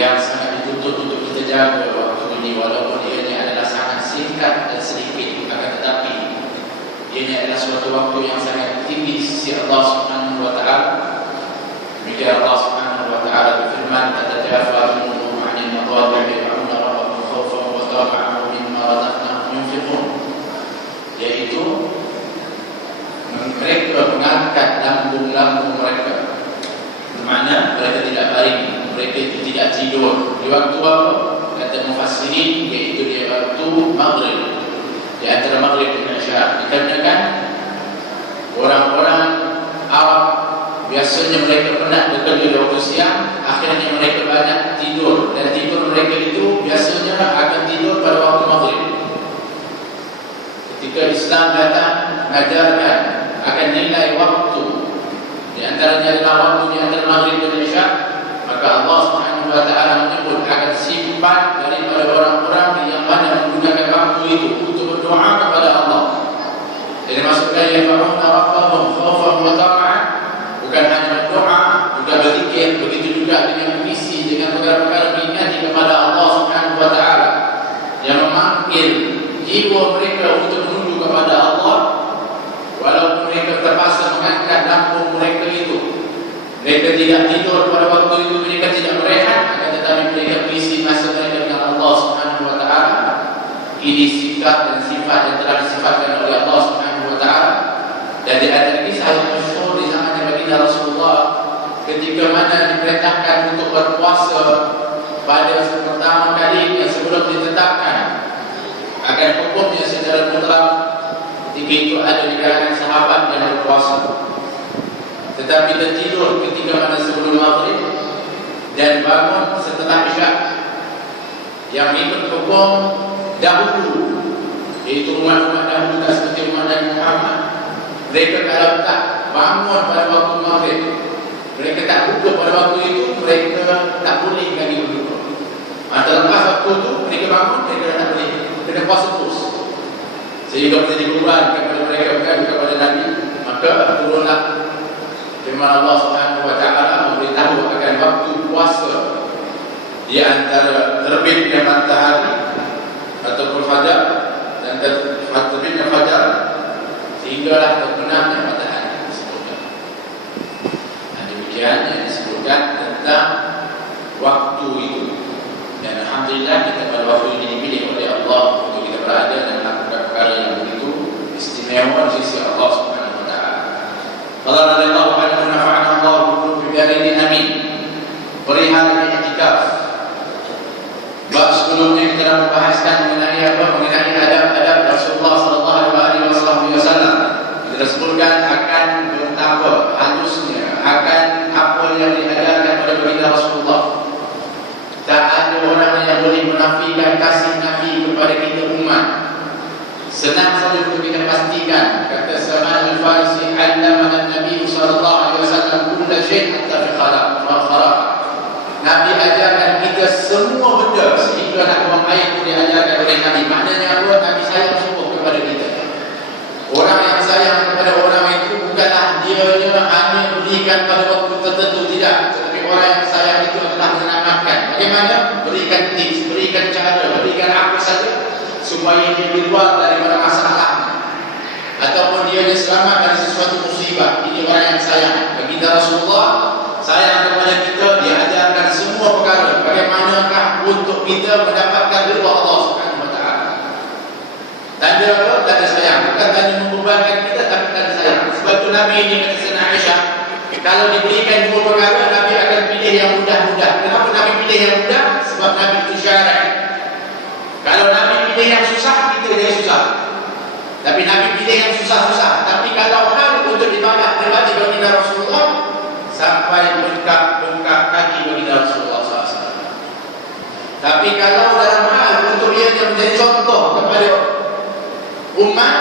yang sangat dituntut untuk kita jaga waktu ini, walaupun ianya adalah sangat singkat dan sedikit, akan tetapi ianya adalah suatu waktu yang sangat tinggi di sisi Allah Subhanahu wa Ta'ala. Demikian Allah Subhanahu wa Ta'ala berfirman, "Tatajafa junubuhum 'anil madaji' yad'una rabbahum khawfan wa tama'an wa mimma razaqnahum yunfiqun." Yaitu mereka mengangkat lambung-lambung mereka, bermakna mereka tidak baring, mereka itu tidak tidur. Di waktu apa? Kata mufassirin, iaitu di waktu maghrib, di antara maghrib dan isya. Dikarenakan orang-orang Arab biasanya mereka penat bekerja di waktu siang, akhirnya mereka banyak tidur, dan tidur mereka itu biasanya akan tidur pada waktu maghrib. Ketika Islam datang mengajarkan akan nilai waktu, di antaranya adalah waktu di antara maghrib dan isya, maka Allah Subhanahu wa Ta'ala menyebut akan sifat daripada orang-orang yang banyak menggunakan waktu itu untuk berdoa kepada Allah. Jadi maksudnya yad'una rabbahum khawfan wa tama'an, bukan hanya berdoa, juga berzikir, begitu juga dengan misi, dengan perkara-perkara mengingati kepada Allah Subhanahu wa Ta'ala, yang memanggil jiwa mereka untuk menuju kepada Allah. Walaupun mereka terpaksa mengangkat lambung mereka itu, mereka tidak tidur pada waktu itu, mereka tidak berehat, akan tetapi mereka berisi masa mereka dengan Allah Subhanahu wa Ta'ala. Ini sikap dan sifat yang telah disifatkan oleh Allah Subhanahu wa Ta'ala. Dan di antara kisah yang masyhur di zamannya baginda Rasulullah, ketika mana diperintahkan untuk berpuasa pada pertama kali sebelum ditetapkan akan hukumnya secara mutlak, ketika itu ada di kalangan sahabat yang berpuasa, tetapi tertidur ketika mana sebelum maghrib dan bangun setelah isya. Yang ikut hukum dahulu, iaitu umat-umat dahulu, tak seperti umat Nabi Muhammad. Mereka kalau tak bangun pada waktu maghrib, mereka tak buka pada waktu itu, mereka tak boleh lagi berbuka. Terlepas waktu itu mereka bangun, mereka tak boleh, mereka puasa terus. Sehingga menjadi beban kepada mereka, bukan kepada Nabi. Maka turunlah firman Allah Subhanahu wa Ta'ala memberitahu akan waktu puasa di antara terbitnya matahari ataupun fajar dan terbitnya fajar sehinggalah terbenamnya matahari disebutkan. Nah, demikian yang disebutkan tentang waktu itu. Dan alhamdulillah kita pada waktu ini dipilih oleh Allah untuk kita berada dan melakukan perkara yang begitu istimewa di sisi Allah Subhanahu wa Ta'ala. Qala radhiyallahu anhu nafa'ana Allah bi dzikrihi amin. Perihal i'tikaf. Bab sebelumnya kita telah membahaskan mengenai apa? Mengenai adab-adab Rasulullah sallallahu alaihi wasallam. Kita sebutkan akan betapa halusnya akan apa yang diajarkan oleh baginda Rasulullah. Tak ada orang yang boleh menafikan kasih Nabi kepada kita umat. Senang saja untuk kita pastikan. Kata Salman Al-Farisi, "Allamana Nabi sallallahu alaihi wasallam kulla syai' hatta fi khalaq." Nabi ajarkan kita semua benda sehingga nak buang air pun diajarkan oleh Nabi. Maknanya apa? Nabi sayang semua kepada kita. Orang yang sayang kepada orang itu bukanlah dia hanya berikan pada waktu tertentu, tidak. Tetapi orang yang sayang itu adalah menyelamatkan. Bagaimana? Berikan tips, berikan cara, berikan apa saja supaya dia keluar daripada masalah ataupun dia selamat dari sesuatu musibah. Ini orang yang sayang. Baginda Rasulullah sayang kepada kita, dia ajarkan semua perkara. Bagaimanakah untuk kita mendapatkan ridha Allah Subhanahu wa Ta'ala. Tanda apa? Tanda sayang. Bukan tanda membebankan kita, tapi tanda sayang. Sebab itu Nabi ini kata Sayyidina Aisyah, kalau diberikan dua perkara, Nabi akan pilih yang mudah-mudah. Kenapa Nabi pilih yang mudah? Sebab Nabi itu syar'i. Kalau Nabi pilih yang susah, kita yang susah. Tapi Nabi pilih yang susah-susah. Tapi kalau hal untuk dibaca baginda Rasulullah, sampai bengkak kaki baginda Rasulullah SAW. Tapi kalau dalam hal untuk dia yang menjadi contoh kepada umat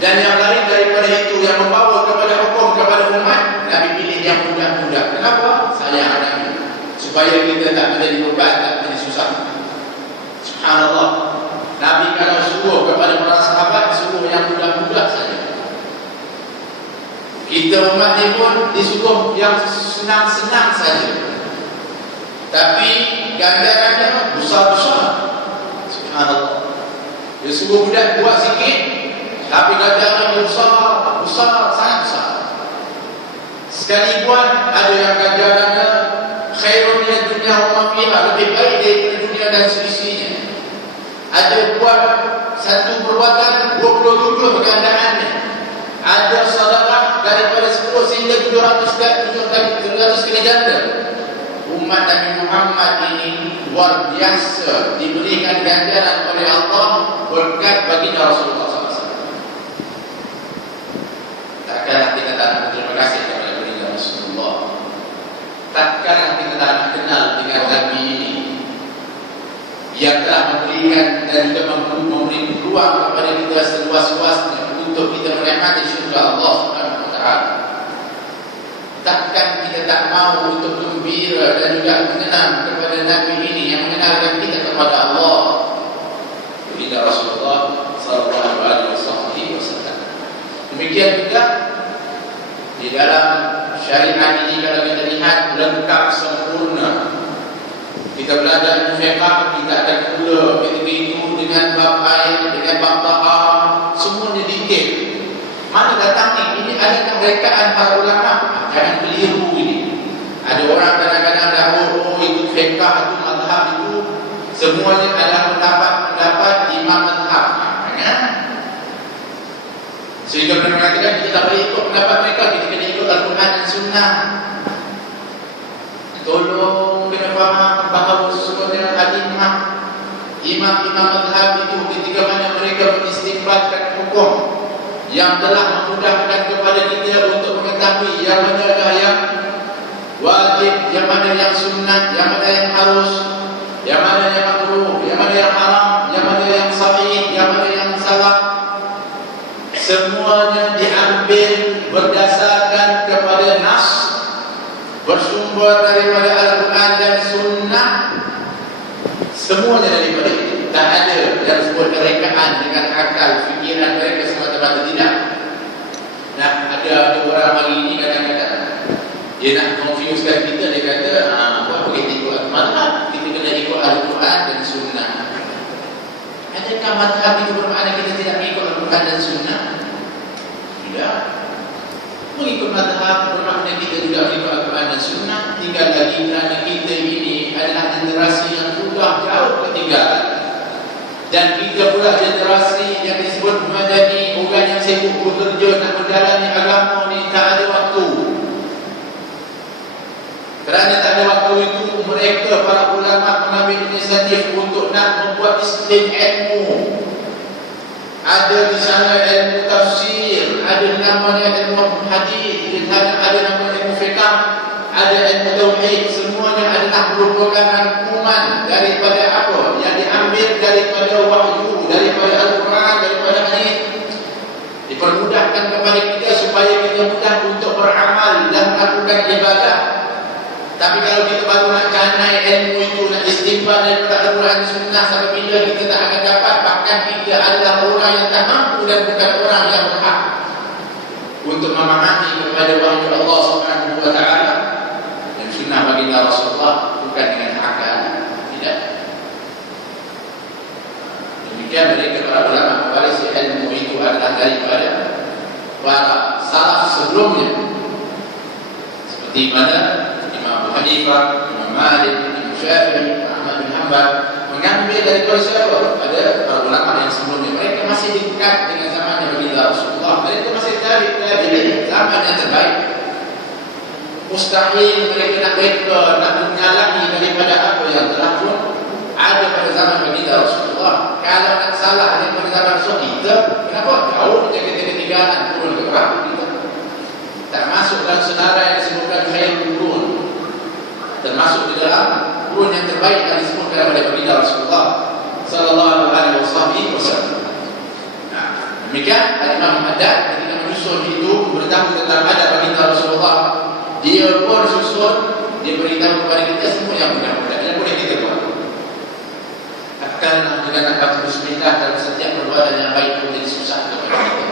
dan yang lain daripada itu yang membawa kepada hukum kepada umat, Nabi pilih yang mudah-mudah. Kenapa? Sayang Nabi, supaya kita tak menjadi beban, tak menjadi susah. Subhanallah, Nabi kalau suruh kepada para sahabat, suruh yang mudah-mudah saja. Kita umat ni pun disuruh yang senang-senang saja. Tapi ganjarannya besar-besar. Subhanallah. Dia suruh budak buat sikit, tapi ganjarannya besar, sangat besar. Sekali buat ada yang ganjarannya khairun min dunya wa ma fiha, lebih baik daripada dunia dan seisinya. Ada buat satu perbuatan 27 gandarannya. Ada sedekah daripada 10 sehingga 700 kali ganda. Umat Nabi Muhammad ini luar biasa diberikan ganjaran oleh Allah berkat baginda Rasulullah SAW. Takkanlah kita tak berterima kasih kepada baginda Rasulullah. Takkanlah kita tak kenal dengan Nabi ini yang telah memberikan dan juga memberi peluang kepada kita seluas-luasnya untuk kita menikmati syurga Allah Subhanahu wa taala. Takkan kita tak mau untuk gembira dan juga mengenal kepada Nabi ini yang mengenalkan kita kepada Allah, baginda Rasulullah sallallahu alaihi wasallam. Demikian juga di dalam syariat ini kalau kita lihat lengkap sempurna. Kita belajar fiqh, kita akan mula ketika itu dengan bab air, dengan bab tahar, semuanya detail. Mana datang ini adakah rekaan para ulama? Jangan keliru ini. Ada orang kadang-kadang dahulu itu fiqh atau mazhab itu semuanya adalah pendapat imam mazhab. Sehingga mereka mengatakan kita tak boleh ikut pendapat mereka, kita kena ikut Al-Quran dan Sunnah. Tolong kena faham bahawa sesuatu alimah imam-imam mazhab itu ketika mana mereka mengistinbatkan hukum yang telah memudahkan kepada kita untuk mengetahui yang mana yang wajib, yang mana yang sunnah, yang mana yang harus, yang mana yang makruh, yang mana yang haram, yang mana yang sahih, yang mana yang salah. Semuanya diambil berdasarkan kepada nas, bersumber daripada Al-Quran dan Sunnah. Semuanya daripada itu. Tak ada yang sebut rekaan dengan akal, fikiran mereka semata-mata, tidak. Nah, ada orang hari ini kadang-kadang dia nak confusekan kita. Dia kata, apa kita ikut mazhab? Kita kena ikut Al-Quran dan Sunnah. Adakah mazhab itu bermakna kita tidak mengikut Al-Quran dan Sunnah? Tidak. Mengikut mazhab bermakna kita juga mengikut Al-Quran dan Sunnah. Tinggal lagi kerana kita ini adalah generasi yang sudah jauh ketinggalan, dan kita pula generasi yang disebut madani, orang yang sibuk bekerja nak menjalani agama ni, tak ada waktu. Kerana tak ada waktu itu, mereka para ulama mengambil inisiatif untuk nak membuat disiplin ilmu. Ada di sana ilmu tafsir, ada namanya ilmu hadis, di sana ada namanya ilmu fiqh, ada ilmu tauhid. Semuanya adalah merupakan rangkuman daripada apa yang diambil daripada wahyu, daripada Al-Quran, daripada hadis. Dipermudahkan kepada kita supaya kita mudah untuk beramal dan melakukan ibadah. Tapi kalau kita baru nak canai ilmu itu, nak istinbat daripada Al-Quran Sunnah, sampai bila kita tak akan dapat. Bahkan kita adalah orang yang tak mampu dan bukan orang yang berhak untuk memahami kepada wahyu Allah Subhanahu wa taala dan sunnah baginda Rasulullah, bukan dengan akal. Tidak. Demikian mereka para ulama mewarisi ilmu itu adalah daripada para salaf sebelumnya, seperti mana Abu Hanifah, Imam Malik, Imam Syafi'i, Ahmad bin Hanbal mengambil daripada siapa? Pada para ulama yang sebelumnya. Mereka masih dekat dengan zaman baginda Rasulullah. Mereka masih cari zaman yang terbaik. Mustahil mereka nak menyalahi daripada apa yang telah pun ada pada zaman baginda Rasulullah. Kalau nak salah daripada zaman Rasul kita, kenapa? Jauh kita ketinggalan turun ke bawah kita. Tak masuk dalam senarai yang disebutkan khairul qurun, termasuk di dalam kurun yang terbaik yang disebutkan oleh baginda Rasulullah sallallahu alaihi wasallam. Demikian Imam Haddad ketika menyusun itu beritahu tentang adab baginda Rasulullah. Dia pun susun, dia beritahu kepada kita semua yang mudah-mudah yang boleh kita buat. Takkan dengan nak baca bismillah dalam setiap perbuatan yang baik pun jadi susah kepada kita.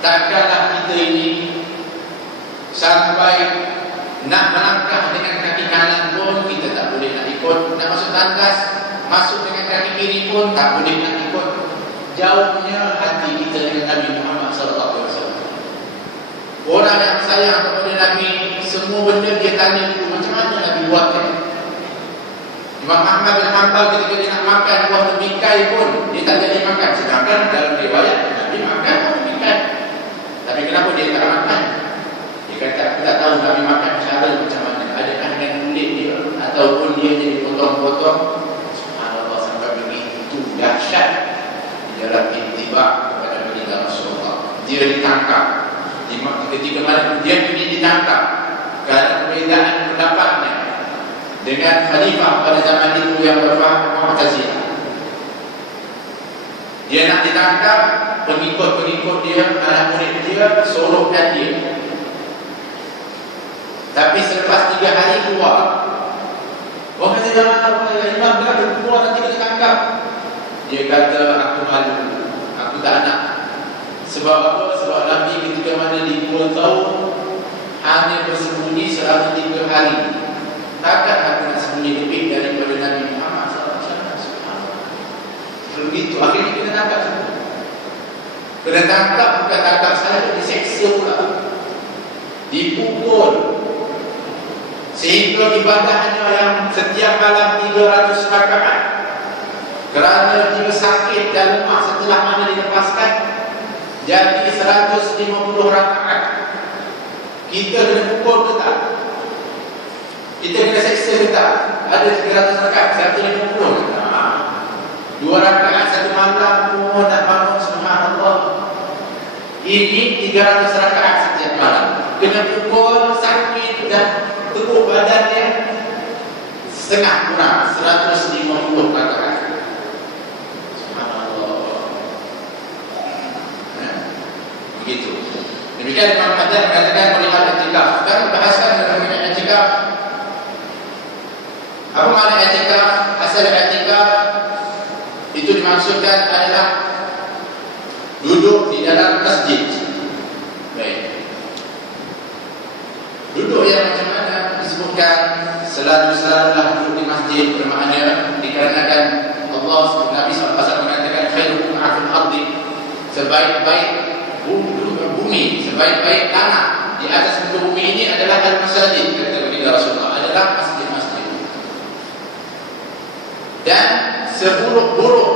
Takkanlah kita ini sampai Nak melangkah dengan kaki kanan pun kita tak boleh nak ikut. Nak masuk tandas, masuk dengan kaki kiri pun tak boleh nak ikut. Jauhnya hati kita dengan Nabi Muhammad SAW. Orang yang sayang kepada Nabi, semua benda dia tanya dulu, macam mana Nabi buatkan. Imam Ahmad bin Hanbal ketika dia nak makan buah temikai pun dia tak jadi makan. Sedangkan dalam riwayat Nabi makan buah temikai. Tapi kenapa dia tak makan? Dia kata, aku tak tahu Nabi makan cara macam mana. Adakah dengan kulit dia ataupun dia jadi potong-potong. Subhanallah, sampai begitu dahsyat di dalam intibak kepada baginda Rasulullah. Dia ditangkap. Ketika mana dia pergi ditangkap kerana perbezaan pendapatnya dengan khalifah pada zaman itu yang berfaham Mu'tazilah. Dia nak ditangkap, pengikut-pengikut dia, anak murid dia sorokkan dia. Tapi selepas 3 hari keluar, orang kata jangan apa ya imam, dia keluar nanti kita tangkap. Dia kata aku malu, aku tak nak. Sebab apa? Sebab Nabi ketika mana di Gua Thawr hanya bersembunyi selama 3 hari. Takkan aku nak sembunyi lebih daripada Nabi Muhammad SAW. Begitu, akhirnya kita tangkap semua. Kena tangkap, bukan tangkap saja, diseksa pula, dipukul. Sehingga ibadahnya yang setiap malam 300 rakaat, kerana dia sakit dan lemah setelah mana dilepaskan, jadi 150 rakaat. Kita kena pukul ke tak? Kita kena seksa ke tak? Ada 300 rakaat, 150. 2 rakaat satu malam pun nak bangun, subhanallah. Ini 300 rakaat setiap malam. Kena pukul, sakit dan tekuk badannya setengah kurang 150 rakaat. Begitu. Demikian Imam Haddad mengatakan melihat i'tikaf. Sekarang bahaskan tentang i'tikaf. Apa makna i'tikaf? Asal i'tikaf itu dimaksudkan adalah duduk di dalam masjid. Baik. Duduk yang macam mana disebutkan selalu-selalulah duduk di masjid, bermakna dikarenakan Allah Nabi SAW mengatakan khairukum 'alal ardi, sebaik-baik bumi, sebaik-baik tanah di atas muka bumi ini adalah al-masajid, kata baginda Rasulullah, adalah masjid-masjid. Dan seburuk-buruk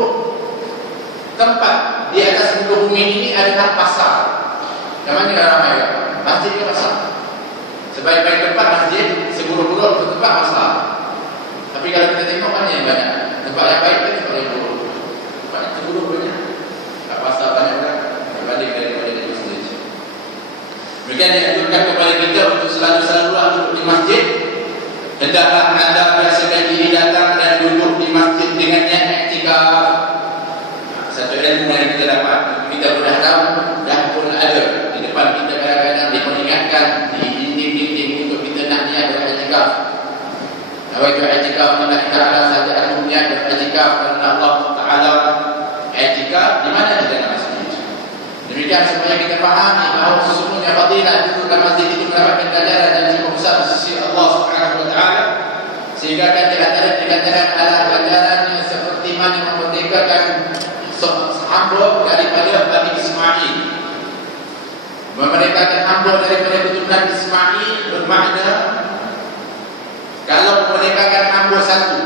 tempat di atas muka bumi ini adalah pasar. Yang mana yang ramai kan? Masjid ke pasar? Sebaik-baik tempat masjid, seburuk-buruk tempat pasar. Tapi kalau kita tengok mana yang banyak? Tempat yang baik kan tempat yang buruk. Tempat yang terburuk banyak. Kat pasar banyak kan? Berbanding daripada di masjid. Mereka dianjurkan kepada kita untuk selalu-selalulah duduk di masjid. Hendaklah anda biasakan diri datang dan duduk di masjid dengan niat i'tikaf. Satu ilmu yang kita dapat, kita sudah tahu, dah pun ada di depan kita kadang-kadang diperingatkan di dinding-dinding untuk kita nak niat i'tikaf. Nawaitu i'tikaf lillahi ta'ala saja aku niat i'tikaf kerana Allah Ta'ala. I'tikaf di mana? Di dalam masjid. Demikian supaya kita fahami bahawa sesungguhnya fadilah duduk dalam masjid itu mendapatkan ganjaran yang cukup besar di sisi Allah Subhanahu wa Ta'ala. Sehingga kan dikatakan adalah ganjarannya seperti mana memerdekakan hamba daripada Nabi Ismail. Memerdekakan hamba daripada keturunan Ismail bermakna kalau memerdekakan hamba satu,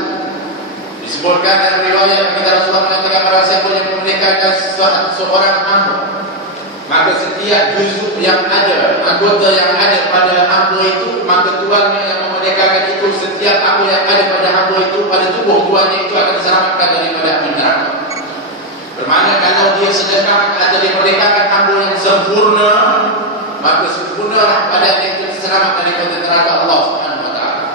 disebutkan dalam riwayat kita Rasulullah mengatakan barang siapa yang memerdekakan seorang hamba, maka setiap juzuk yang ada, anggota yang ada pada hamba itu, maka tuannya yang memerdekakan itu, setiap apa yang ada pada hamba itu, pada tubuh tuannya itu akan diselamatkan daripada api neraka. Bermakna kalau dia sedekah ada dimerdekakan hamba yang sempurna, maka sempurnalah badannya itu selamat daripada neraka Allah Subhanahu wa Ta'ala.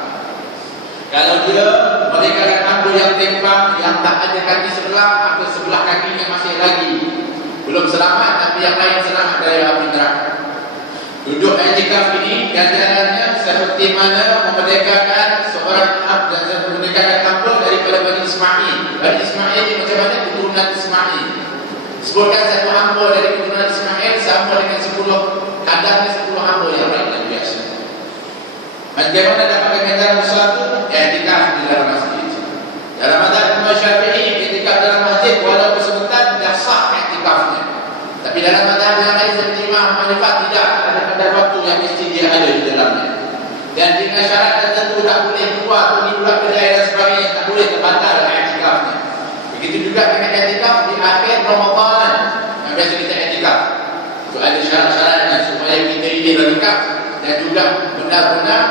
Kalau dia memerdekakan hamba yang timpang, yang tak ada kaki sebelah, maka sebelah kakinya masih lagi belum selamat, tapi yang lain selamat dari api neraka. Duduk i'tikaf ini ganjarannya seperti mana memerdekakan seorang hamba dan memerdekakan hamba daripada Bani Ismail. Bani Ismail ini macam mana? Keturunan Ismail. Sebutkan satu hamba dari keturunan Ismail sama dengan 10 kadarnya 10 hamba yang lain yang biasa. Bagaimana dapatkan ganjaran sesuatu? I'tikaf di dalam masjid. Dalam mazhab Imam Syafi'i, i'tikaf dalam masjid walaupun sebentar dah sah i'tikafnya. Tapi dalam mazhab yang lain seperti Imam Hanifah tidak ada pada waktu yang mesti dia ada di dalamnya. Dan dengan syarat tertentu tak boleh keluar pergi pula kedai dan sebagainya, tak boleh terbatal i'tikafnya. Begitu juga dengan i'tikaf di akhir Ramadan yang biasa kita i'tikaf. Itu ada syarat-syaratnya supaya kita ini lengkap dan juga benar-benar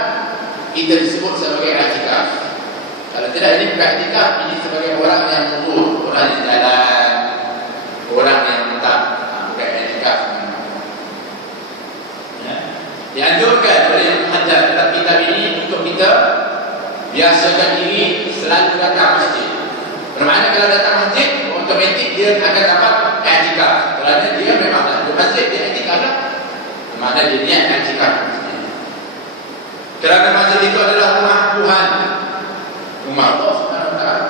kita disebut sebagai i'tikaf. Kalau tidak ini bukan i'tikaf, ini sebagai orang yang mundur, orang yang jalan, orang yang tak bukan i'tikaf. Ya. Dianjurkan oleh yang mengajar dalam kitab ini untuk kita biasakan diri selalu datang masjid. Bermakna kalau datang masjid, otomatik dia akan dapat i'tikaf. Kerana dia memang dah duduk masjid, dia i'tikaf lah. Bermakna dia niat i'tikaf. Kerana masjid itu adalah rumah Tuhan, rumah Allah Subhanahu Wa Taala.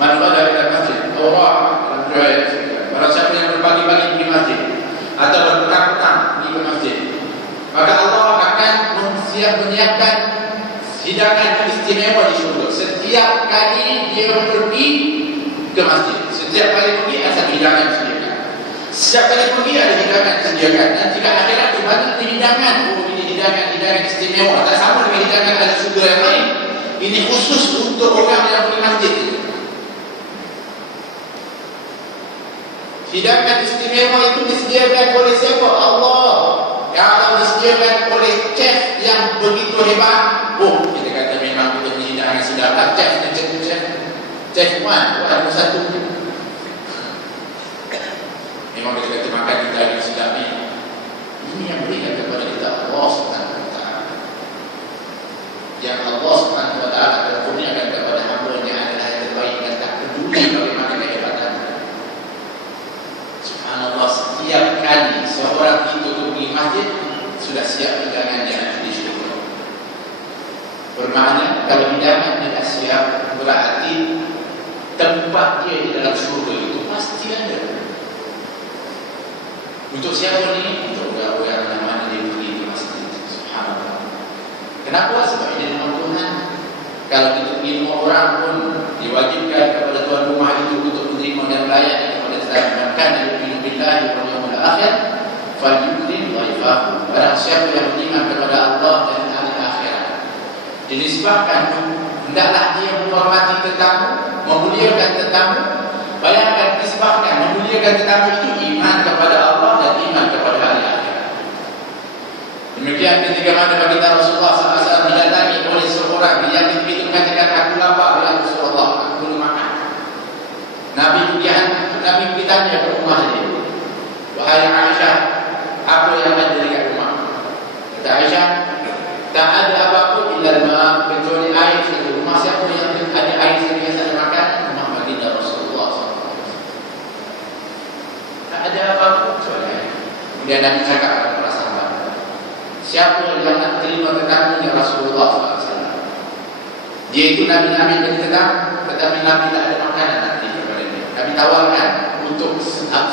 Man qada ila masjid, Allah dalam riwayat. Barang siapa yang berpagi-pagi pergi masjid atau berpetang-petang pergi ke masjid, maka Allah akan menyiapkan hidangan istimewa di syurga. Setiap kali dia pergi ke masjid, setiap kali pergi ada hidangan disediakan. Setiap kali pergi ada hidangan disediakan. Dan jika akhirat di mana hidangan, hidangan istimewa, tak sama dengan hidangan ahli syurga yang lain. Ini khusus untuk orang yang pergi masjid. Hidangan istimewa itu disediakan oleh siapa? Allah. Kalau disediakan oleh chef yang begitu hebat, kita kata memang kita punya hidangan sedap lah. Chef Wan, orang satu. Memang kita kata makan kita yang sedap ni. Ini yang berikan kepada kita Allah Subhanahu Wa Taala. Yang Allah Subhanahu Wa Taala akan kurniakan kepada hamba-Nya adalah yang terbaik dan tak peduli bagaimana kehebatan. Subhanallah, setiap kali seorang itu pergi masjid sudah siap hidangannya di syurga. Bermakna kalau hidangan tidak siap, berarti tempat dia di dalam syurga itu pasti ada. Untuk siapa ni? Untuk orang yang mana dia pergi ke masjid. Subhanallah. Kenapa? Sebab ini rumah Tuhan. Kalau kita pergi rumah orang pun diwajibkan kepada tuan rumah itu untuk menerima dan melayani kepada tetamu. Kan yu'minu billahi wal yawmil akhir falyukrim dhaifahu. Barang siapa yang beriman kepada Allah dan hari akhirat, dinisbahkan hendaklah dia menghormati tetamu, memuliakan tetamu. Bayangkan disebabkan memuliakan tetamu itu iman kepada Allah dan iman kepada hari akhirat. Demikian ketika mana baginda Rasulullah SAW didatangi oleh seorang yang itu mengatakan, aku lapar ya Rasulullah, aku belum makan. Nabi pergi tanya ke rumah dia, wahai Aisyah, apa yang ada dekat rumah? Kata Aisyah, tak ada apapun illa ma, kecuali air saja. Rumah siapa yang ada air saja yang saya makan? Rumah baginda Rasulullah SAW. Tak ada apapun kecuali air. Kemudian Nabi cakap kepada para sahabat, siapa yang nak terima tetamunya Rasulullah SAW? Dia itu Nabi-Nabi yang tetap, tetapi Nabi tak ada makanan nanti kepada dia. Nabi tawarkan untuk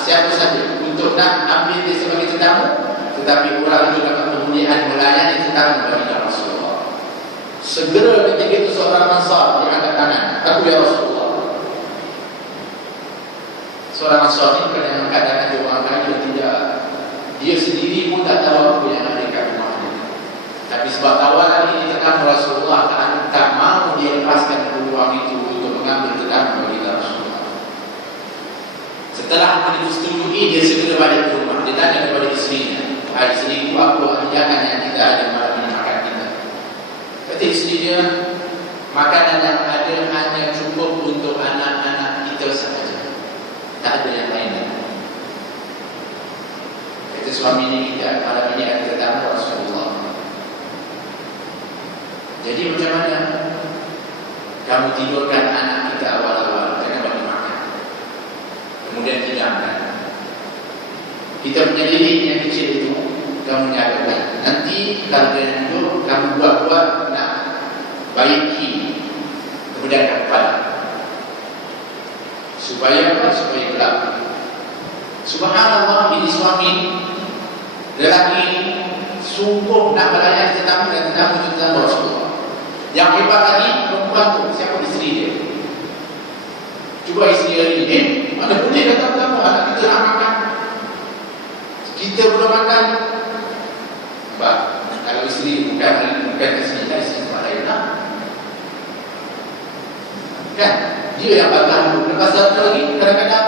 siapa saja untuk nak ambil dia sebagai tetamu, tetapi orang itu dapat kemuliaan melayani tetamu bagi Rasulullah. Segera ketika itu seorang Ansar yang angkat tangan, aku ya Rasulullah. Seorang Ansar ini bukan yang angkat tangan dia orang lain, tidak. Dia sendiri pun tak tahu apa yang ada kat rumahnya. Tapi sebab tawaran ini tetamu Rasulullah tak mahu dia lepaskan peluang itu untuk mengambil tetamu bagi Rasulullah. Setelah disetujui, dia segera balik ke rumah. Dia tanya kepada isterinya, wahai isteriku, apa hidangan yang kita ada malam ini makan kita? Kata isteri dia, makanan yang ada hanya cukup untuk anak-anak kita sahaja, tak ada yang lain. Kata suami ini, kita malam ini ada tetamu Rasulullah. Jadi macam mana kamu tidurkan anak kita awal-awal, jangan bagi makan, kemudian hidangkan. Kita punya lilit yang kecil itu kamu nyalakan. Nanti kalau dia tidur, kamu buat-buat nak baiki, kemudian kamu padam. Supaya apa? Supaya gelap. Subhanallah, ini suami lelaki sungguh nak melayani tetamu dan tetamu Rasulullah. Yang hebat lagi, perempuan tu, siapa isteri dia? Cuba isteri hari ini, mana boleh datang tetamu, anak kita nak makan. Kita belum makan. Sebab kalau isteri bukan isteri, tak isteri sebab lain lah. Kan? Dia yang bakal. Lepas satu lagi, kadang-kadang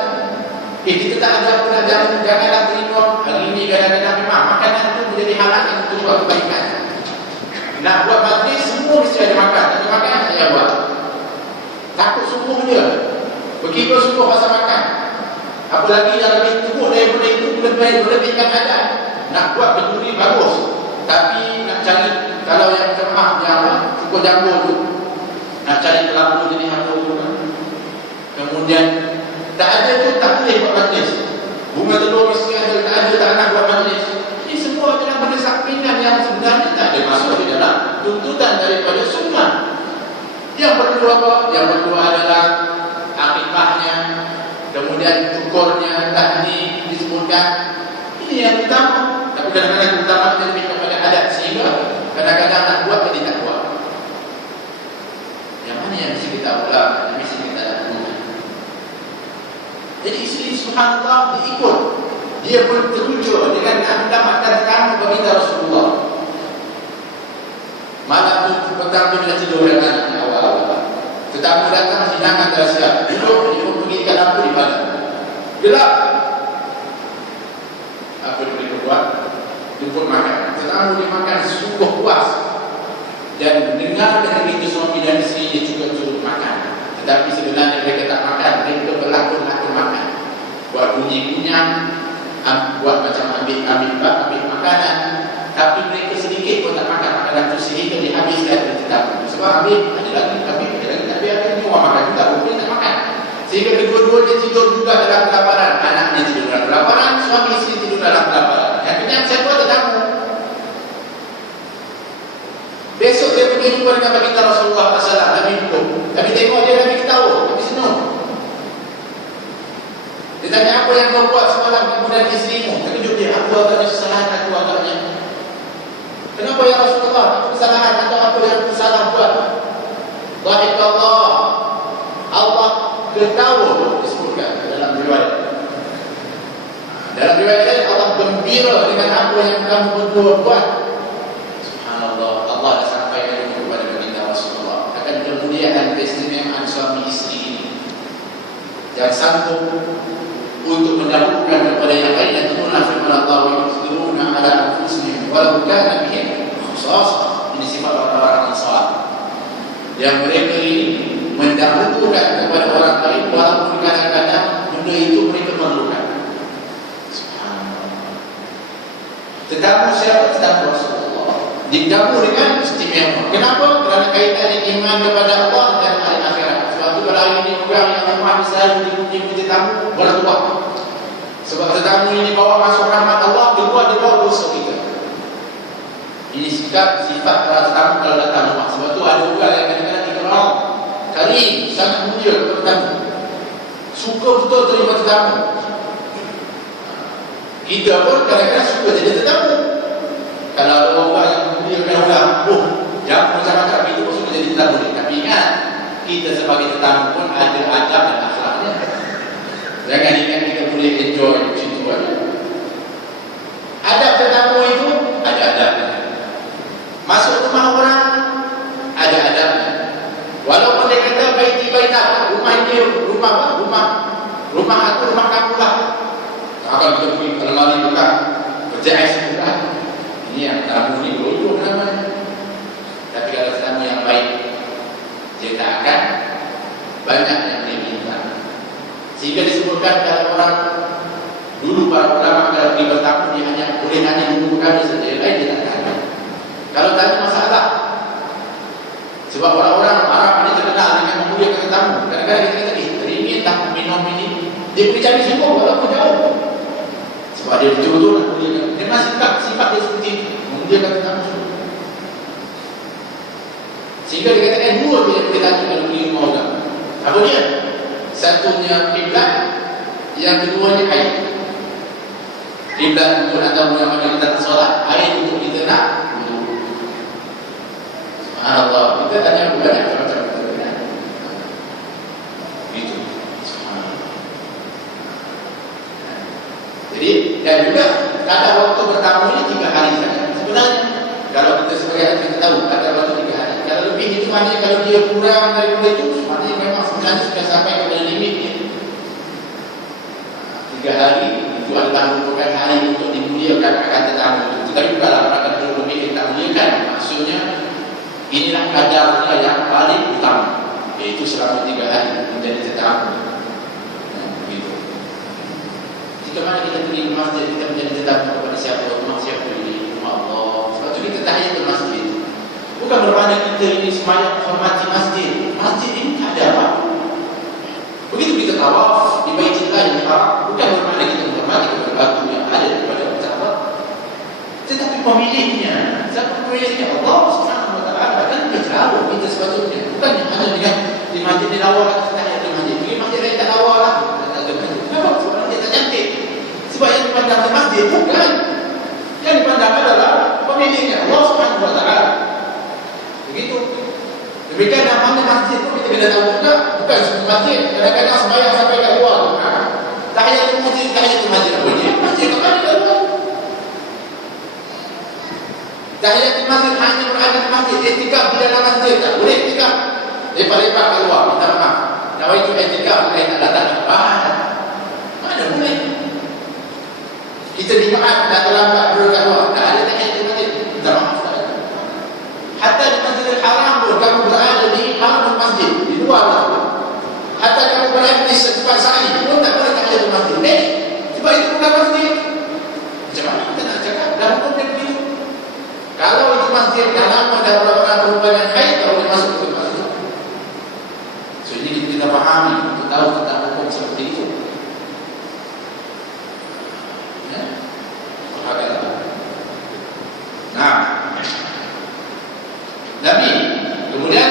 kita tak ada pun janganlah terima. Hari ini kadang-kadang memang makanan itu menjadi halangan untuk buat kebaikan. Nak buat majlis, semua mesti ada makan. Tak ada makan, tak payah buat. Takut sungguh dia. Begitu sungguh pasal makan. Apa lagi yang lebih teruk daripada itu, berlebihkan adab. Nak buat berduri bagus. Tapi nak cari, kalau yang jemaah yang cukup janggut tu, nak cari pelaku jadi apa tu kan. Kemudian tak ada tu, tak boleh buat majlis. Bunga telur mesti ada, tak ada, tak nak buat majlis. Ini semua adalah benda sampingan yang sebenarnya tak ada masuk di dalam tuntutan daripada sunnah. Yang perlu apa? Yang perlu adalah akikahnya, kemudian cukurnya, tahnik disebutkan. Ini yang utama. Tapi kadang-kadang utama lebih kepada adat, sehingga kadang-kadang nak buat tapi tak buat. Yang mana yang mesti kita ulang, yang mesti kita lakukan. Jadi isteri subhanallah diikut. Dia pun teruja dengan nak mendapatkan tamu bagi Rasulullah. Malam tu petang tu dia tidur dengan awal-awal. Tetamu datang hidangan dah siap. Duduk, dia pun pergi ke lampu di balik. Gelap. Apa dia boleh buat? Dia pun makan. Tetamu dia makan sungguh puas. Dan dengar dari itu suami dan isteri dia juga turut makan. Tetapi sebenarnya mereka tak makan. Mereka berlakon-lakon makan. Buat bunyi-bunyian, buat macam ambil makanan. Tapi mereka sedikit pun tak makan makanan itu sehingga dihabiskan oleh tetamu. Sebab ambil, ada lagi. Tapi ada semua makan juga. Mereka tak makan. Sehingga kedua-duanya tidur juga dalam kelaparan. Anaknya tidur dalam kelaparan, suami isteri tidur dalam kelaparan. Yang kenyang siapa? Tetamu. Besok dia pergi jumpa dengan baginda Rasulullah SAW, Nabi hukum. Tapi tengok dia Nabi ketawa, Nabi senang. Dia tanya, apa yang kau buat semalam kemudian isterimu? Terkejut dia, aku agaknya kesalahan, aku agaknya. Kenapa ya Rasulullah? Aku kesalahan atau apa yang aku salah buat? Wahid Allah ketawa, disebutkan dalam riwayat. Dalam riwayat lain, Allah gembira dengan apa yang kamu berdua buat. Subhanallah, Allah dah sampaikan kepada baginda Rasulullah akan kemuliaan keistimewaan suami isteri ini. Yang sanggup untuk mendahulukan kepada yang lain dan turunlah firman Allah wa yusiruna ala anfusihim walau kana bihim khasasah. Ini sifat orang-orang Ansar yang mereka ini mendahulukan kepada orang lain walaupun kadang-kadang benda itu mereka memerlukan. Subhanallah. Tetamu siapa? Tetamu Rasulullah. Dijamu dengan istimewa. Kenapa? Kerana kaitannya iman kepada Allah dan hari akhirat. Sebab itu kalau hari ini orang yang rumah misalnya dipuji tetamu, boleh buat. Sebab tetamu ini bawa masuk rahmat Allah, keluar dia bawa dosa kita. Ini sifat para tetamu kalau datang rumah. Sebab itu ada orang yang kadang-kadang dikenal karim, sangat mulia kepada tetamu. Suka betul terima tetamu. Kita pun kadang-kadang suka jadi tetamu. Kalau ada orang yang memuliakan orang, jangan macam-macam, itu pun sudah jadi tetamu. Tapi ingat, kita sebagai tetamu pun ada adab dan akhlaknya. Jangan ingat kita boleh enjoy macam tu aja. Adab tetamu itu ada adabnya. Masuk rumah orang ada adabnya. Walaupun dia kata baiti-baita, rumah ini rumah apa? Rumah aku, rumah kamu lah. Akan kita pergi ke lemari buka, berjaya sebuah. Ini yang tamu ni dulu namanya. Tapi kalau tamu yang baik, dia tak akan banyak yang dia minta. Sehingga disebutkan kalau orang dulu para ulama kalau pergi bertamu dia hanya boleh hanya dulu kali saja, lain dia tak ada. Kalau tanya masalah, sebab orang-orang Arab ini terkenal dengan memuliakan tetamu. Kadang-kadang kita kata, teringin tak minum ini, dia boleh cari syukur walaupun jauh. Sebab dia betul-betul nak muliakan. Dia masih sifat dia seperti itu, memuliakan tetamu. Sehingga dia katakan dua dia tanya kalau pergi rumah orang. Apa dia? Satunya kiblat, yang keduanya air. Kiblat untuk anda yang mana kita tak solat, air untuk kita nak wudhu. Subhanallah, kita tanya banyak macam itu. Subhanallah. Jadi dan juga ada waktu bertamu ini 3 hari saja. Sebenarnya kalau kita sebagai kita tahu ada waktu 3 hari. Kalau lebih itu maknanya kalau dia kurang daripada itu, maknanya memang sebenarnya sudah sampai kepada limitnya. 3 hari itu adalah merupakan hari untuk dimuliakan akan tetamu itu. Tetapi bukanlah orang yang lebih kita muliakan. Maksudnya inilah kadarnya yang paling utama, yaitu selama 3 hari menjadi tetamu. Begitu. Jika mana kita pergi ke masjid, kita menjadi tetamu kepada siapa? Rumah siapa ini? Rumah Allah. Sebab itu kita tahiyatul masjid. Bukan bermakna kita ini semayang menghormati masjid. Masjid ini tak ada apa. Begitu kita tawaf di Baitullah yang haram, bukan bermakna kita menghormati kepada batu yang ada daripada Kaabah, tetapi pemiliknya. Siapa pemiliknya? Allah Subhanahu wa taala. Kan dia tahu kita sepatutnya. Bukan hanya dengan di masjid di lawar kita tahiyat di masjid. Di masjid lain tak lawar lah. Kenapa? Sebab dia tak cantik. Sebab yang dipandang di masjid bukan. Yang dipandang adalah pemiliknya, Allah Subhanahu wa taala. Begitu. Demikian namanya masjid pun kita kena tahu juga. Bukan semua masjid. Kadang-kadang sembahyang sampai kat luar. Tahiyatul masjid, tahiyatul masjid apa dia? Masjid kemana kat luar? Tahiyatul masjid hanya berada di masjid. Etikaf di dalam masjid tak boleh etikaf. Lepas-lepas kat luar, minta maaf. Nawaitu etikaf, saya tak datang. Mana boleh? Kita di Jumaat dah terlambat duduk kat luar. Tak ada tahiyatul masjid. Minta maaf. Hatta di Masjidil Haram pun kamu berada di haram masjid, di luar lah. Hatta kamu berada di tempat sa'i pun tak boleh tahiyatul masjid. Sebab itu bukan masjid. Macam mana kita nak cakap? Dah hukum dia begitu. Kalau itu masjid dah lama dah orang-orang berhubungan haid, tak boleh masuk ke masjid. So ini kita fahami, kita tahu tentang hukum seperti itu. Ya? Nah, Nabi kemudian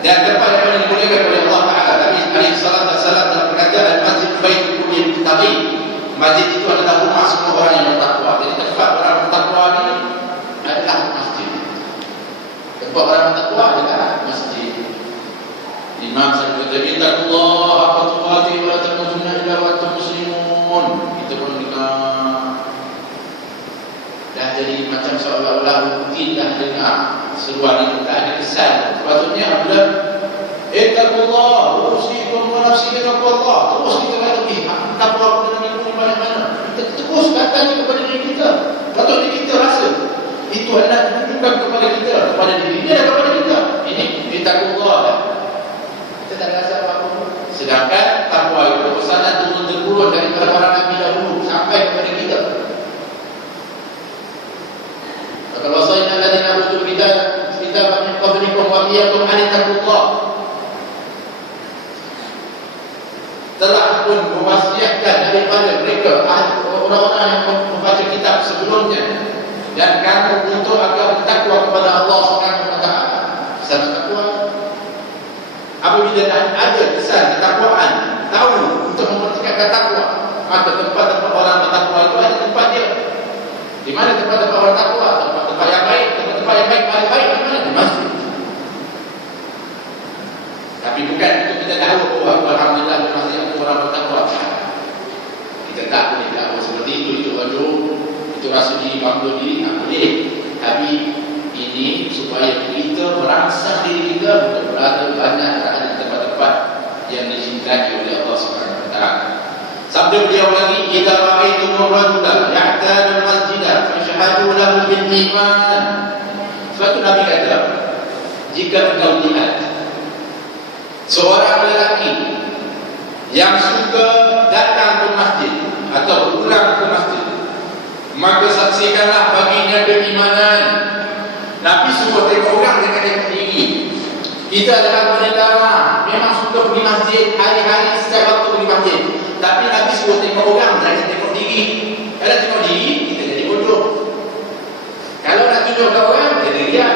dan tempat yang dimuliakan oleh Allah Taala. Nabi alaihi salatu wasallam telah berkata, al-masjid baitul muttaqin. Masjid itu adalah rumah semua orang yang bertakwa. Jadi tempat orang bertakwa ini adalah masjid. Tempat orang bertakwa adalah masjid. Imam Syafi'i berkata, "Allah haqqa tuqatih wa la tamutunna illa wa antum muslimun." Itu pun dah jadi macam seolah-olah mungkin dah dengar seruan itu, tak ada kesan. Sepatutnya apabila ittaqullah usikum wa nafsi bittaqwallah, terus kita kata takwa dengan ilmu mana-mana, kita terus katanya kepada diri kita. Patut kita rasa itu adalah bukan kepada kita, kepada diri dia dan kepada kita. Ini ittaqullah. Kita tak rasa apa-apa. Sedangkan takwa itu pesanan turun-temurun daripada para nabi dahulu sampai kepada kita. Kalau saya alladzina utul kitab min qablikum wa iyyakum an taqullah. Telah pun mewasiatkan daripada mereka orang-orang yang membaca kitab sebelumnya dan kamu untuk agar bertakwa kepada Allah Subhanahu wa taala. Kesan takwa apabila ada kesan ketakwaan, tahu untuk mempertingkatkan takwa, maka tempat-tempat orang bertakwa itu ada tempat dia. Di mana tempat-tempat orang takwa? Tempat yang baik, tempat yang baik paling baik di mana? Di masjid. Tapi bukan untuk kita tahu bahawa alhamdulillah di masjid itu orang bertakwa. Kita tak boleh tahu seperti itu itu rasa diri, bangga diri, tak boleh. Tapi ini supaya kita merangsang diri kita untuk berada banyak di tempat-tempat yang dicintai oleh Allah Subhanahu wa taala. Sabda beliau lagi, "Idza ra'aitumur rajula ya'tadu al-masjida fashhadu lahu bil iman." Suatu Nabi kata, jika engkau lihat seorang lelaki yang suka datang ke masjid atau berulang ke masjid, maka saksikanlah baginya keimanan. Nabi suruh tengok orang dengan tengok diri. Kita adalah penentara, memang suka pergi masjid hari-hari setiap waktu pergi masjid. Tapi Nabi suruh tengok orang, jangan tengok diri. Kalau tengok diri, kita jadi bodoh. Kalau nak tunjuk ke orang, jadi riak.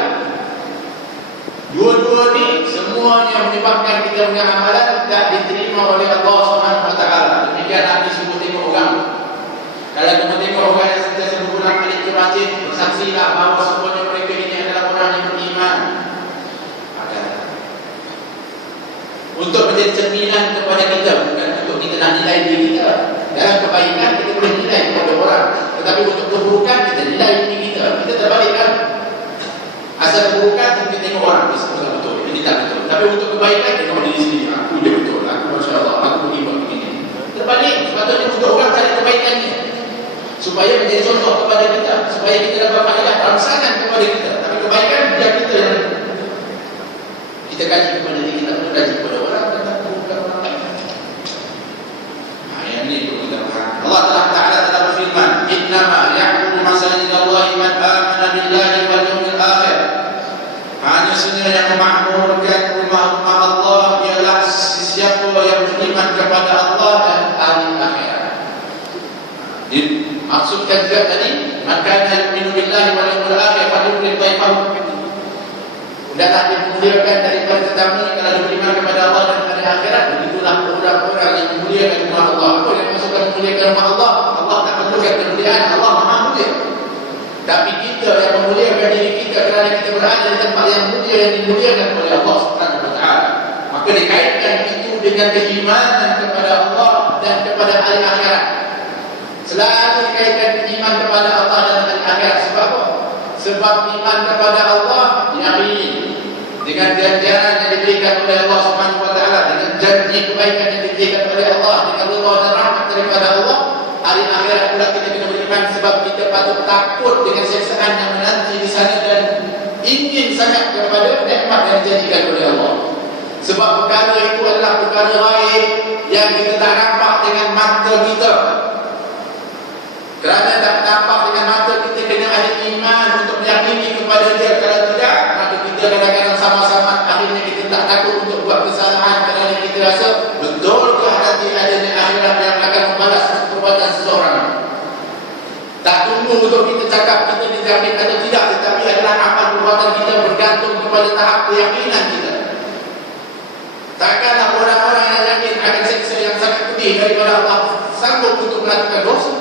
Dua-dua ni semuanya menyebabkan kita punya amalan tidak diterima oleh Allah Subhanahu wa taala. Demikian Nabi suruh tengok orang. Kalau kamu tengok orang yang sentiasa berulang kali ke masjid, bersaksilah bahawa semuanya mereka ini adalah orang yang beriman. Untuk menjadi cerminan kepada kita, bukan untuk kita nak nilai diri kita. Dalam kebaikan kita boleh nilai kepada orang, tetapi untuk keburukan kita nilai diri kita. Kita terbalik kan? Asal keburukan kita tengok orang, betul, ini tak betul. Tapi untuk kebaikan kita tengok diri sendiri. Aku dia betul, aku Masya Allah, aku boleh buat begini. Terbalik, sepatutnya untuk orang cari kebaikannya, supaya menjadi contoh kepada kita, supaya kita dapat pahala rangsangan kepada kita. Tapi kebaikan biar kita yang kita kaji kepada diri kita, kita kaji kepada orang, dan bukan orang lain. Nah, yang ini perlu kita faham. Allah Ta'ala telah berfirman, "Innama ya'muru masajidallahi man amana billahi wal yawmil akhir." Hanya saja yang memakmurkan rumah-rumah Allah ialah siapa yang beriman kepada Allah dan hari akhirat. Dimaksudkan juga tadi, "Man kana yu'minu billahi wal yawmil akhir falyukrim dhaifahu." Udahlah dimuliakan daripada tetamu kalau beriman kepada Allah dan hari akhirat. Begitulah orang-orang yang memuliakan rumah Allah. Apa yang maksudkan memuliakan rumah Allah? Allah tak perlukan kemuliaan, Allah Maha Mulia. Tapi kita yang memuliakan diri kita kerana kita berada di tempat yang mulia, yang dimuliakan oleh Allah Subhanahu wa taala. Maka dikaitkan itu dengan keimanan kepada Allah dan kepada hari akhirat. Selalu dikaitkan iman kepada Allah dan hari akhirat. Sebab apa? Sebab iman kepada Allah yakini dengan ganjaran yang diberikan oleh Allah Subhanahu wa taala, dengan janji kebaikan yang diberikan oleh Allah, dengan ridha dan rahmat daripada Allah. Hari akhirat pula kita kena beriman sebab kita patut takut dengan siksaan yang menanti di sana dan ingin sangat kepada nikmat yang dijanjikan oleh Allah. Sebab perkara itu adalah perkara lain yang kita tak nampak dengan mata kita. Kerana tak nampak dengan mata kita, kena ada iman untuk meyakini kepada dia. Kalau tidak, maka kita kadang-kadang sama-sama akhirnya kita tak takut untuk buat kesalahan kerana kita rasa betulkah nanti adanya akhirat yang akan membalas perbuatan seseorang. Tak tunggu untuk kita cakap kita dijamin atau tidak, tetapi adalah amal perbuatan kita bergantung kepada tahap keyakinan kita. Takkanlah orang-orang yang yakin akan seksa yang sangat pedih daripada Allah sanggup untuk melakukan dosa.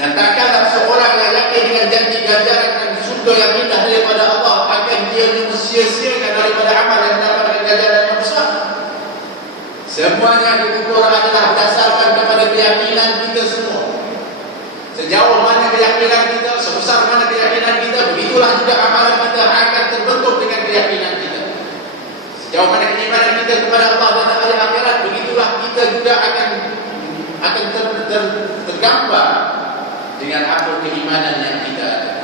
Dan takkanlah seorang yang yakin dengan janji ganjaran dan surga yang indah daripada Allah akan dia sia-siakan daripada amal yang mendapatkan ganjaran yang besar. Semuanya diukur adalah berdasarkan kepada keyakinan kita semua. Sejauh mana keyakinan kita, sebesar mana keyakinan kita, begitulah juga amalan kita akan terbentuk dengan keyakinan kita. Sejauh mana keimanan kita kepada Allah dan hari akhirat, begitulah kita juga akan tergambar dengan apa keimanan yang kita ada.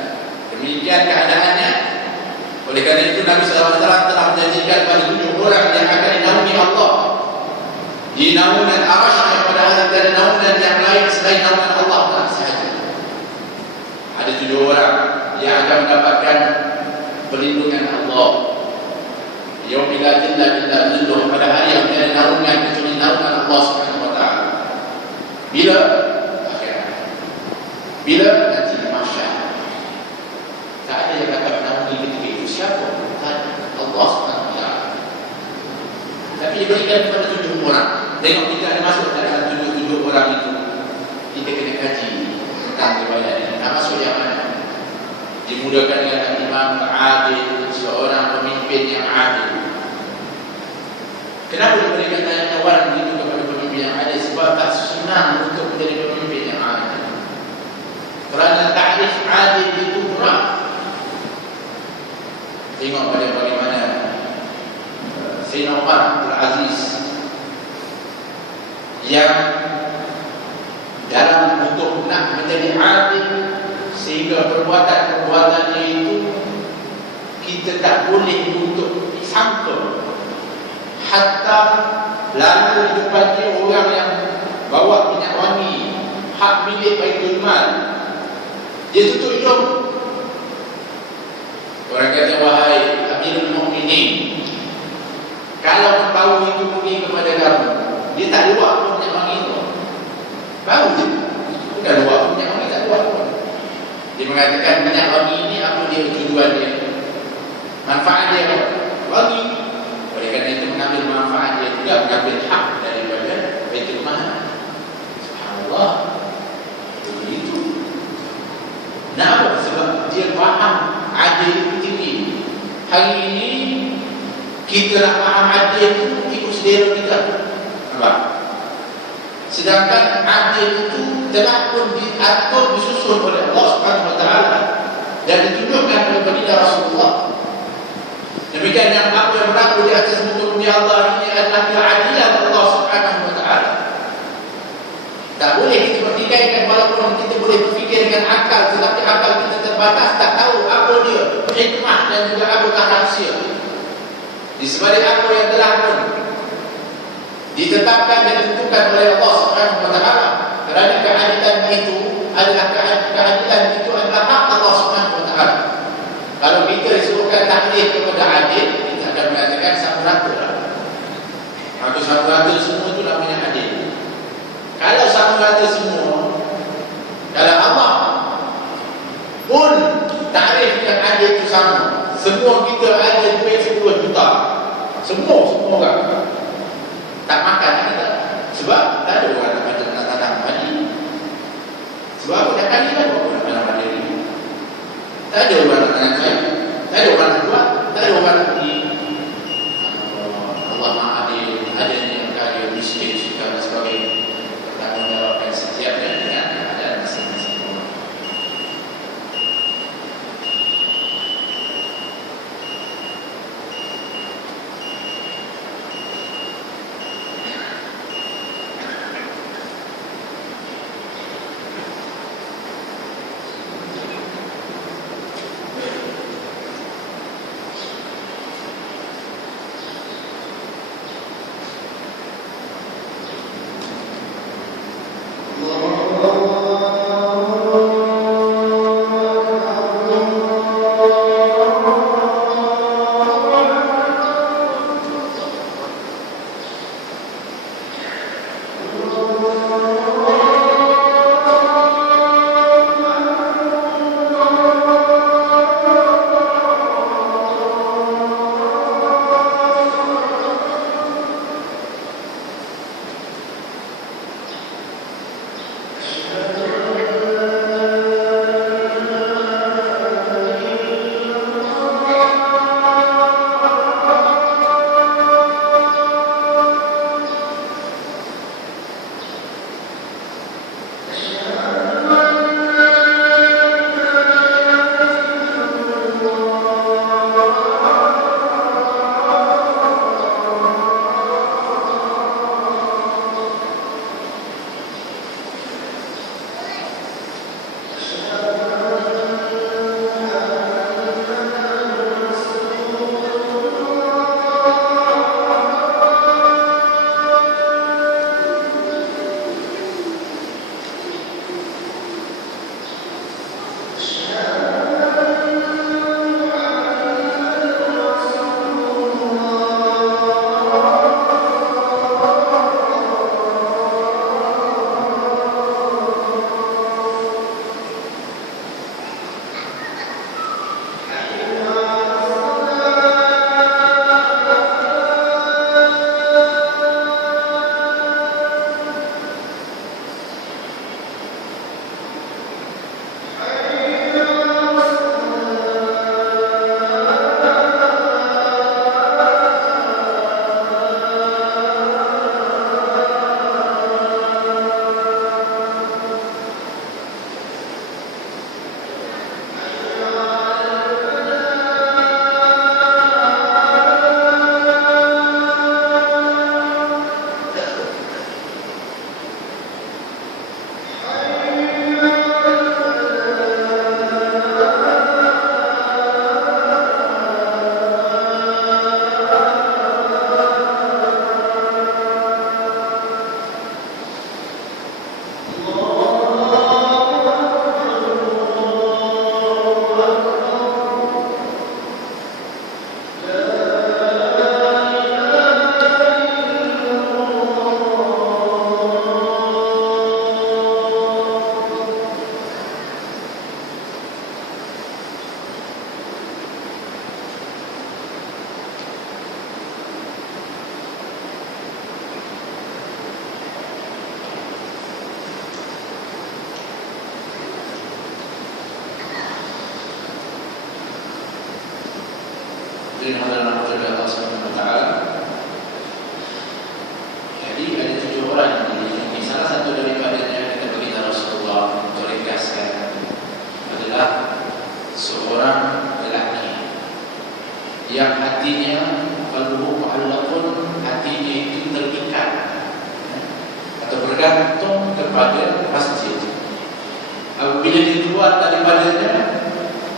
Demikian keadaannya. Oleh kerana itu Nabi SAW telah menjanjikan pada 7 orang yang akan dinaungi Allah di naungan arasy pada hari dan naungan yang lain selain naungan Allah sahaja. Ada 7 orang yang akan mendapatkan perlindungan Allah. Yaumil la zilla illa zilluh, pada hari yang tiada naungan kecuali naungan Allah Subhanahu wa taala. Bila nanti di mahsyar. Tak ada yang dapat menaungi ketika itu. Siapa? Allah Subhanahu wa taala. Tapi diberikan kepada 7 orang. Tengok kita ada masuk dalam 7 orang itu. Kita kena kaji tentang riwayat ini. Tak masuk yang mana? Dimudahkan dengan imam adil, seorang pemimpin yang adil. Kenapa diberikan tawaran begitu kepada pemimpin yang adil? Sebab tak senang untuk menjadi pemimpin yang adil. Kerana ta'rif adil itu murah. Tengok pada bagaimana Sayyidina Umar Abdul Aziz yang dalam untuk nak menjadi adil, sehingga perbuatan-perbuatannya itu kita tak boleh untuk disangka. Hatta lalu di depannya orang yang bawa minyak wangi, hak milik Baitul Mal, dia tutup hidung. Orang kata, wahai Amirul Mukminin, kalau tahu itu pergi kepada kamu, dia tak luak pun minyak wangi itu. Baru je, bukan luak pun minyak wangi, tak luak pun. Dia mengatakan minyak wangi ini apa dia tujuan dia, manfaat dia apa? Wangi. Oleh kerana itu mengambil manfaat dia juga, mengambil hak daripada Baitul Mal. Subhanallah. Begitu. hari ini kita nak faham adil itu ikut selera kita. Nampak? Sedangkan adil itu telah pun diatur, disusun oleh Allah Subhanahu Wa Taala dan ditunjukkan oleh baginda Rasulullah. Demikian yang apa yang berlaku di atas muka bumi Allah ini adalah keadilan Allah Subhanahu Wa Taala. Tak boleh kita pertikaikan, walaupun kita boleh berfikir dengan akal, tetapi akal kita terbatas, tak tahu apa dia hikmah dan juga apakah rahsia di sebalik apa yang telah pun ditetapkan dan ditentukan oleh Allah Subhanahu Wa Taala. Kerana keadilan itu adalah hak Allah Subhanahu Wa Taala. Kalau kita disebutkan taklif kepada adil, kita akan mengatakan sama rata lah. Maka sama rata semua itu namanya adil. Kalau sama rata semua, kalau Allah pun takrif yang adil itu sama, semua kita ada duit 10 juta, semua orang tak makan kita. Sebab tak ada orang nak tanam padi. Sebab apa dah kali lah orang nak tanam padi ni. Tak ada orang nak tanam sayur, tak ada orang nak buat, tak ada orang nak pergi. Allah Maha Adil, adanya yang kaya, miskin, suka dan sebagainya. Tak menjawabkan setiapnya dengan keadaan masing-masing orang. Hadirin hadirat Allah Subhanahu wa taala. Jadi ada 7 orang ini. Salah satu daripadanya kita beritahu Rasulullah untuk ringkaskan adalah seorang lelaki yang hatinya qalbuhu mu'allaqun, hatinya itu terikat atau bergantung kepada masjid. Apabila dia keluar daripadanya,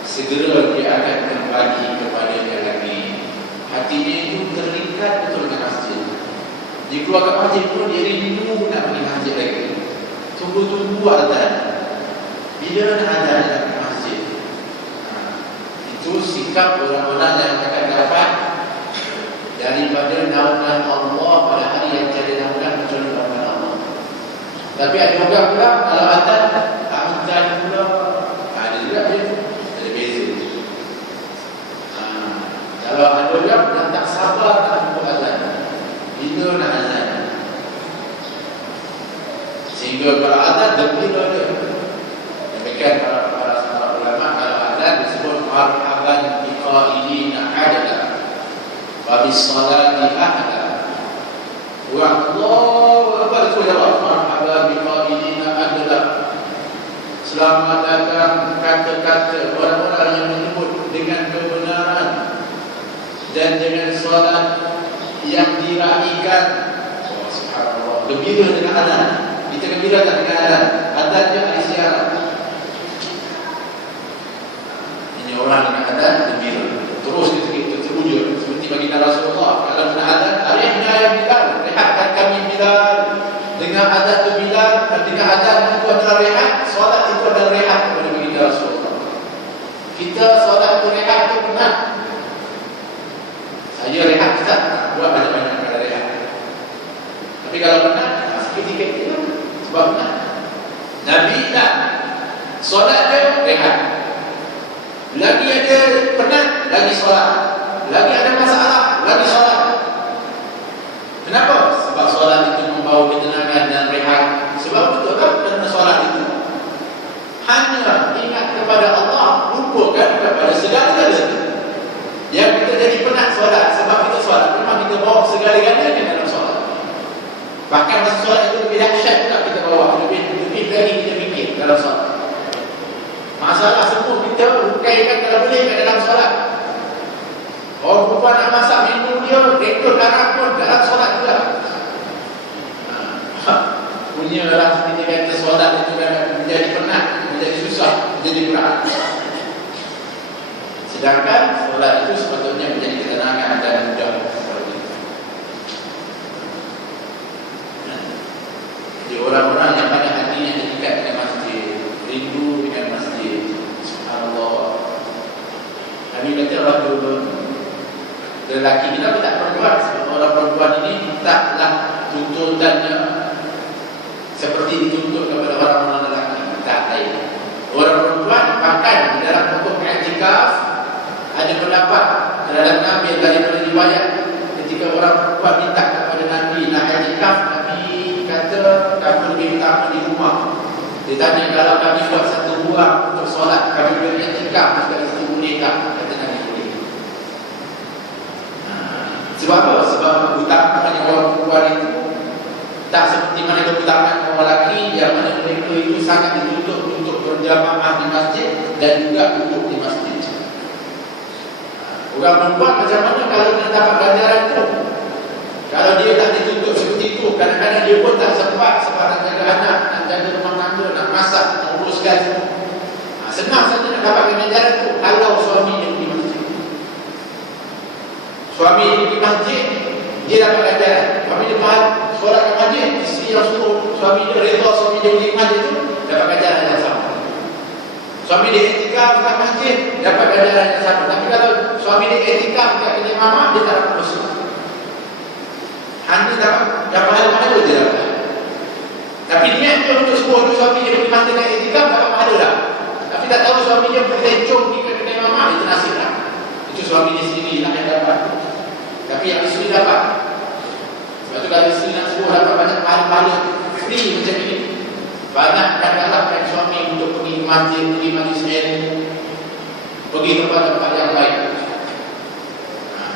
segera dia akan kembali kepada dia lagi. Hatinya itu terikat betul dengan masjid. Dia keluar ke masjid pun dia rindu nak pergi masjid lagi. Tunggu-tunggu azan. Bila nak azan nak pergi masjid. Itu sikap orang-orang yang akan dapat daripada naungan Allah pada hari yang tiada naungan kecuali naungan Allah. Tapi ada juga pula kalau azan pula ada juga dia ada beza. Kalau ada juga yang tak sabar nak jumpa azan, bila nak azan, sehingga kalau azan gembira dia. Demikian para ulama, kalau azan disebut marhaban biqailina hadala wa bis-salati ahla. Wa Allahu akbar, itu jawab marhaban biqailina hadala. Selamat datang kata-kata orang-orang yang menyebut dengan kebenaran dan dengan solat yang diraikan. Oh, subhanallah. Gembira dengan azan. Kita gembira tak dengan azan? Azan dia ada siaran. Ini orang dengan azan gembira. Terus kita terwujud seperti baginda Rasulullah. Kalau nak azan, arihna ya Bilal, rehatkan kami Bilal. Dengan azan tu Bilal, ketika azan itu adalah rehat, solat itu adalah rehat kepada baginda Rasulullah. Kita solat itu rehat itu benar. Saya rehat kita buat banyak-banyak kali rehat. Tapi kalau benar, sedikit itu sebab benar. Nabi tak solat dia rehat. Lagi ada penat, lagi solat. Lagi ada masalah, lagi solat. Kenapa? Sebab solat itu membawa ketenangan dan rehat. Sebab betul kan kerana solat itu hanya ingat kepada Allah, lupakan kepada segala-galanya. Yang kita jadi penat solat sebab kita solat, memang kita bawa segala-galanya ke dalam solat. Bahkan masa solat itu lebih dahsyat pula kita bawa, lebih lagi kita fikir dalam solat. Masalah semua kita ukaikan kalau boleh ke dalam solat. Orang perempuan nak masak menu dia, rekod darah pun dalam solat juga. Punyalah kita kata solat itu kan menjadi penat, menjadi susah, menjadi berat. Sedangkan solat itu sepatutnya menjadi ketenangan dan mudah seperti itu. Jadi orang-orang yang pada hatinya dekat dengan masjid, rindu dengan masjid, subhanallah. Kami kata orang lelaki kita tak perempuan, sebab orang perempuan ini taklah tuntutannya seperti dituntut kepada orang-orang lelaki. Tak lain. Orang perempuan bahkan dalam hukum i'tikaf ada pendapat terhadap Nabi daripada riwayat ketika orang perempuan minta kepada Nabi nak i'tikaf, Nabi kata kami lebih utama di rumah. Dia tanya kalau kami buat satu ruang untuk solat, kami boleh i'tikaf, maka itu boleh tak? Kata Nabi boleh. Sebab apa? Sebab utamanya orang perempuan itu tak seperti mana keutamaan orang lelaki yang mana mereka itu sangat dituntut untuk berjamaah di masjid dan juga duduk di masjid. Orang perempuan macam mana kalau dia dapat ganjaran itu? Kalau dia tak dituntut seperti itu, kadang-kadang dia pun tak sempat sebab nak jaga anak, nak jaga rumah tangga, nak masak, nak uruskan semua. Senang saja nak dapat ganjaran itu kalau suami dia pergi masjid. Suami dia pergi masjid, dia dapat ganjaran. Suami dia faham solat ke masjid, isteri yang suruh suami dia redha suami dia pergi masjid itu dapat ganjaran yang sama. Suami dia i'tikaf kat masjid dapat ganjaran yang sama. Tapi kalau suami dia i'tikaf kat kedai mamak, dia tak dapat dosa. Hanya dapat pahala dia dapat. Tapi niat dia untuk suruh suami dia pergi masjid dan i'tikaf dapat pahala dah. Tapi tak tahu suami dia pergi lencong pergi kat kedai mamak, itu nasib lah. Itu suami dia sendiri lah yang dapat. Tapi yang isteri dapat. Sebab tu kalau isteri nak suruh dapat banyak pahala free macam ini, banyakkan galakkan suami untuk pergi ke masjid, pergi majlis ilmu, pergi tempat-tempat yang baik.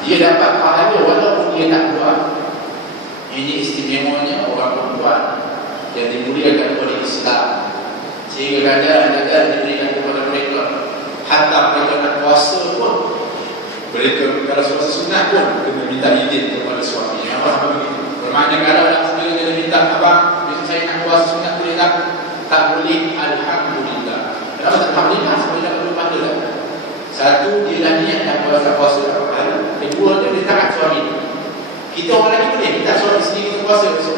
Dia dapat pahala walaupun dia tak buat. Ini istimewanya orang perempuan yang dimuliakan oleh Islam, sehingga kadang-kadang diberikan kepada mereka, hatta mereka nak puasa pun, mereka kalau puasa sunnah pun kena minta izin kepada suami. Apa begitu? Bermakna kalau nak sendiri dia minta, abang, besok saya nak puasa sunnah boleh tak? Tak boleh. Alhamdulillah. Kenapa tak alhamdulillah? Sebab dia perlu pahala. Satu, dia dah niat nak puasa dapat pahala. Kedua, dia tak suami. Kita orang lagi boleh minta suami sendiri untuk puasa besok.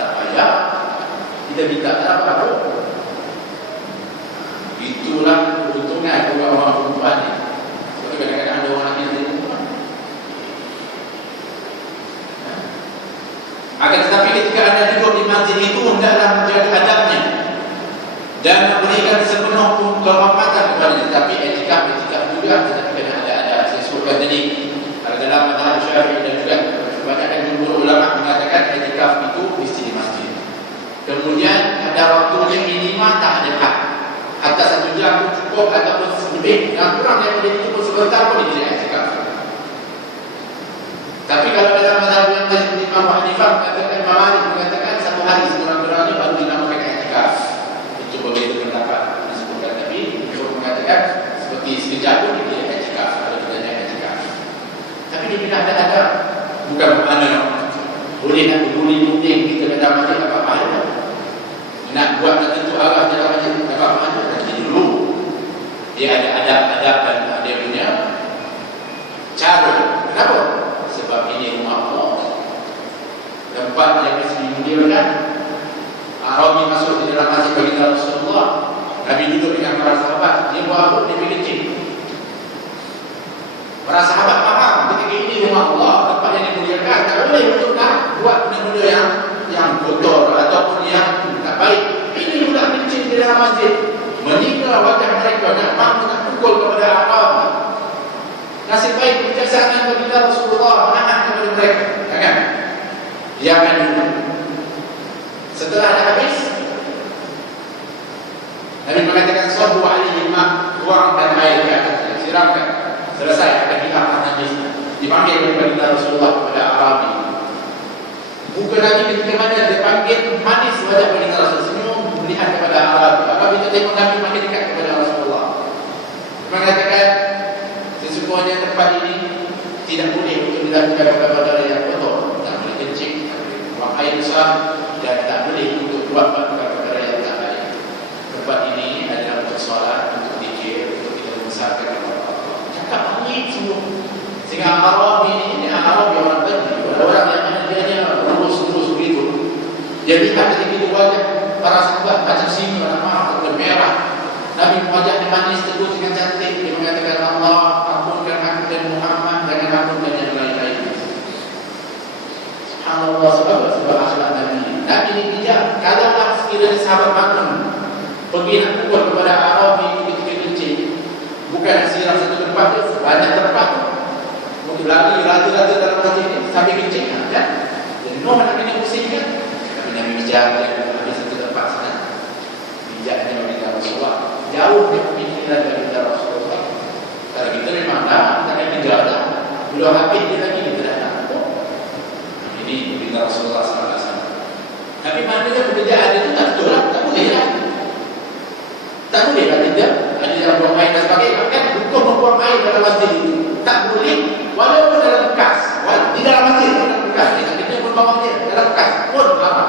Tak payah. Kita minta tak apa-apa. Itulah keuntungan orang-orang perempuan ni. Sebab kadang-kadang ada orang lagi yang jadi perempuan. Akan tetapi ketika anda duduk di masjid itu, hendaklah menjaga adabnya dan memberikan sepenuh kehormatan kepadanya. Tetapi etika juga, tetapi kena ada adab. Saya sebutkan tadi dalam mazhab Syafi'i dan juga kebanyakan jumhur ulama mengatakan etika itu mesti di masjid. Kemudian ada waktunya minimal, tak ada had. Hatta 1 jam pun cukup ataupun lebih, yang kurang daripada itu pun sebentar pun dia etika. Tapi kalau dalam mazhab yang lain, Imam Hanifah mengatakan, Imam Malik mengatakan 1 hari sekurang-kurangnya baru dinamakan etikaf. Itu berbeza pendapat disebutkan, tapi jumhur mengatakan seperti sekejap pun dia etikaf, kalau kita ada etikaf. Tapi dia tidak ada, bukan bermakna boleh nak berguling-guling kita dalam masjid apa pahala. Nak buat nak tentu arah dalam masjid apa pahala. Jadi dulu dia ada adab-adab dan dia punya cara. Kenapa? Sebab ini rumah Allah, tempat yang mesti dimuliakan. Arabi masuk di dalam masjid bagi Rasulullah. Nabi duduk dengan para sahabat. Dia buat apa? Dia pergi kecil. Para sahabat faham ketika ini rumah Allah, tempat yang dimuliakan. Tak boleh untuk nak buat benda-benda yang kotor ataupun yang tak baik. Ini budak kecil di dalam masjid, meninggal wajah mereka, nak pukul kepada Arabi. Nasib baik kebijaksanaan bagi Rasulullah menahan kepada mereka. Jangan. Biarkan dulu. Setelah dah habis, Nabi mengatakan sabu alaihi ma, tuangkan air ke atasnya, siramkan. Selesai akan hilang najis. Dipanggil kepada Rasulullah kepada Arabi. Muka Nabi ketika mana dia panggil manis wajah bagi Rasul, senyum melihat kepada Arabi. Apabila tengok Nabi makin dekat kepada Rasulullah, mengatakan sesungguhnya tempat ini tidak boleh untuk dilakukan perkara yang kotor, tak boleh kencing, tak boleh buang air besar, dan tak boleh untuk buat perkara yang tak baik. Tempat ini adalah untuk solat, untuk zikir, untuk kita membesarkan Allah. Cakap baik semua. Sehingga Arabi ini Arabi orang Badui, orang yang dia lurus-lurus begitu. Dia lihat ketika itu wajah para sahabat macam singa, marah atau merah. Nabi wajahnya manis, teguh dengan cantik. Dia mengatakan, Allah ampunkan aku dan Muhammad, jangan ampunkan yang lain-lain. Subhanallah, sebab akhlak Nabi. Nabi ini bijak. Kalaulah sekiranya sahabat bangun pergi nak pukul kepada Arabi ketika kencing, bukan nak siram satu tempat tu, banyak tempat tu. Untuk lari rata-rata dalam masjid ni sambil kencing kan? Jenuh nak kena pusing kan? Tapi Nabi bijak dia habis satu tempat sana. Bijaknya bagi Rasulullah. Jauh dia pemikiran dari Rasulullah. Kalau kita memang dah, kita akan kejar dah. Belum habis dia lagi, kita dah nak. Ini bagi Rasulullah SAW. Tapi maknanya pekerjaan itu tak betul lah. Tak boleh lah. Tak boleh lah tidak. Ada yang buang air dan sebagainya. Kan hukum membuang air dalam masjid itu tak boleh. Walaupun dalam bekas. Di dalam masjid dalam bekas. Kita pun bawa dia dalam bekas pun apa.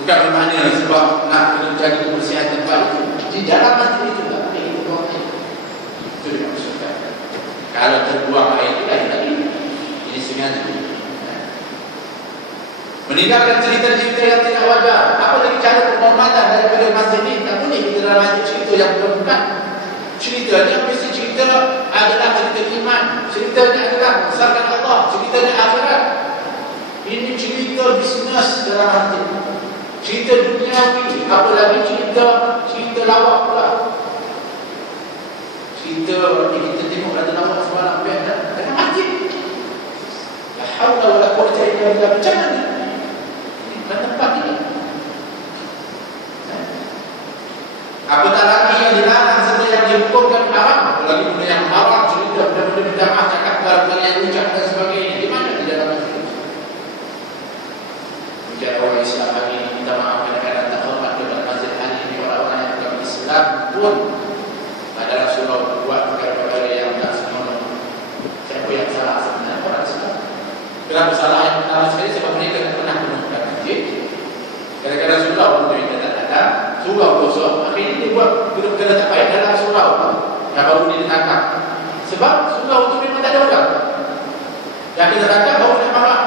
Bukan bermakna sebab nak menjaga kebersihan tempat itu. Di dalam masjid itu tak boleh kita buang air. Itu dia maksudkan. Kalau terbuang air itu lain lagi. Ini sengaja. Meninggalkan cerita-cerita yang tidak wajar. Apa lagi cara penghormatan daripada masjid ini? Tak boleh kita dalam masjid cerita yang bukan. Ceritanya mesti cerita adalah cerita iman. Ceritanya adalah besarkan Allah. Ceritanya akhirat. Ini cerita bisnes dalam masjid. Cerita duniawi. Apa lagi cerita lawak pula. Cerita kita tengok ada lawak semalam dalam masjid. La haula wala quwwata illa billah. Macam mana? Tempat ini. Apatah lagi yang dilarang serta yang dihukumkan haram, apalagi benda yang haram, cerita benda-benda bid'ah, cakap perkara yang Kenapa salah yang pertama sekali? Sebab mereka tak pernah penuhkan masjid. Kadang-kadang surau pun mereka tak datang, surau kosong. Akhirnya dia buat kena tak baik dalam surau yang baru dia ditangkap. Sebab surau itu memang tak ada orang. Yang kita tangkap baru nak marah.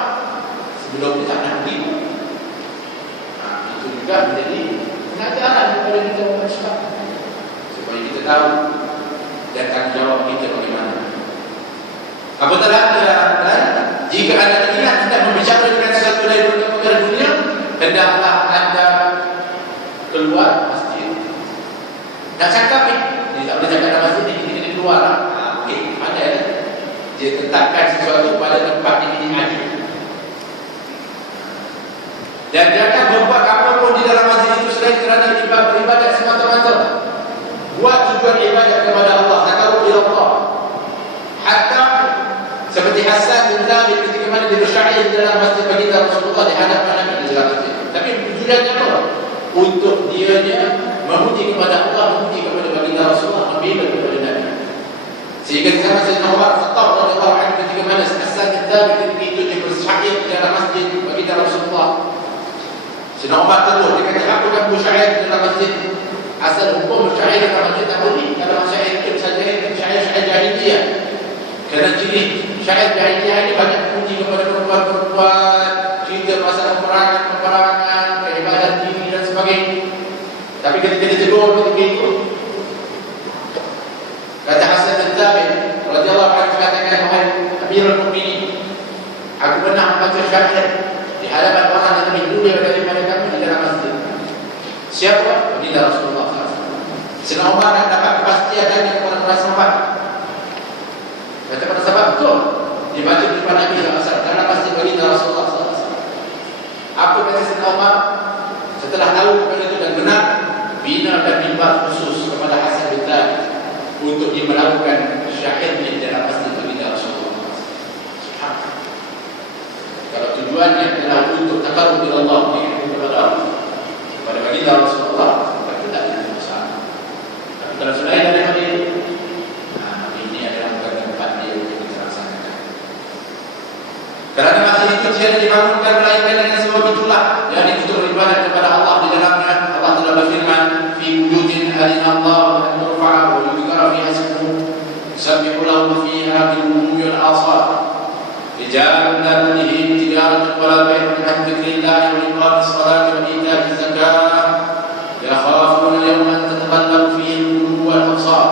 Sebelum dia tak nak pergi. Itu juga menjadi pengajaran kepada kita orang Islam, supaya kita tahu dan tanggungjawab kita bagaimana. Apatah dan jika anda ingat kita membicarakan dengan sesuatu lain perkara dunia, hendaklah anda keluar masjid. Nak cakap ni, tak boleh cakap dalam masjid ni, kita keluar lah. Okey, mana ya? Dia letakkan sesuatu pada tempat ini ada. Dan jangan berbuat apa pun di dalam masjid itu selain kerana beribadat semata-mata. Buat tujuan ibadat kepada Allah, taqarrub ila Allah. Hatta seperti Hasan bin Thabit ketika mana dia bersyair di dalam masjid baginda Rasulullah di hadapan Nabi di dalam masjid. Tapi tujuannya apa? Untuk dianya memuji kepada Allah, memuji kepada baginda Rasulullah, membela kepada Nabi. Sehingga sama Sayyidina Umar Khattab radhiyallahu anhu ketika mana Hasan bin Thabit ketika itu dia bersyair di dalam masjid baginda Rasulullah. Sayyidina Umar tegur, dia kata aku kan bersyair di dalam masjid. Asal hukum bersyair di dalam masjid tak boleh. Kalau syair itu saja syair jahiliyah. Kerana ciri syair jahiliyah ini banyak puji kepada perempuan-perempuan, cerita pasal peperangan, kehebatan diri dan sebagainya. Tapi ketika ditegur ketika itu, kata Hasan bin Thabit radhiyallahu anhu katakan, wahai Amirul Mukminin, aku pernah membaca syair di hadapan orang yang lebih mulia daripada kami di dalam masjid. Siapa? Baginda Rasulullah SAW. Sayyidina Umar nak dapat kepastian dari kepada para sahabat. Kata para sahabat, betul. Dia baca di depan Nabi SAW. Dalam pasti baginda Rasulullah SAW. Apa kata Sayyidina Umar? Setelah tahu kepada itu dan benar, bina dan mimbar khusus kepada Hasan bin Thabit untuk dia melakukan syairnya di dalam pasti baginda Rasulullah SAW. Kalau tujuannya adalah untuk taqarrub ila Allah, kepada Allah, pada baginda Rasulullah, maka tidak ada masalah. Tapi kalau selain daripada itu, ini adalah bukan tempat dia untuk kita laksanakan. Kerana masjid itu tiada dibangunkan melainkan dengan sebab itulah yang untuk beribadat kepada Allah di dalamnya. Allah telah berfirman, fi buyutin adina Allah an turfa'a wa yudhkara fiha ismuhu yusabbihu lahu fiha bil ghudwi wal asal. رجال لا تلهيهم تجارة ولا بيع عن ذكر الله وإقام الصلاة وإيتاء الزكاة يخافون يوما تتقلب فيه القلوب والأبصار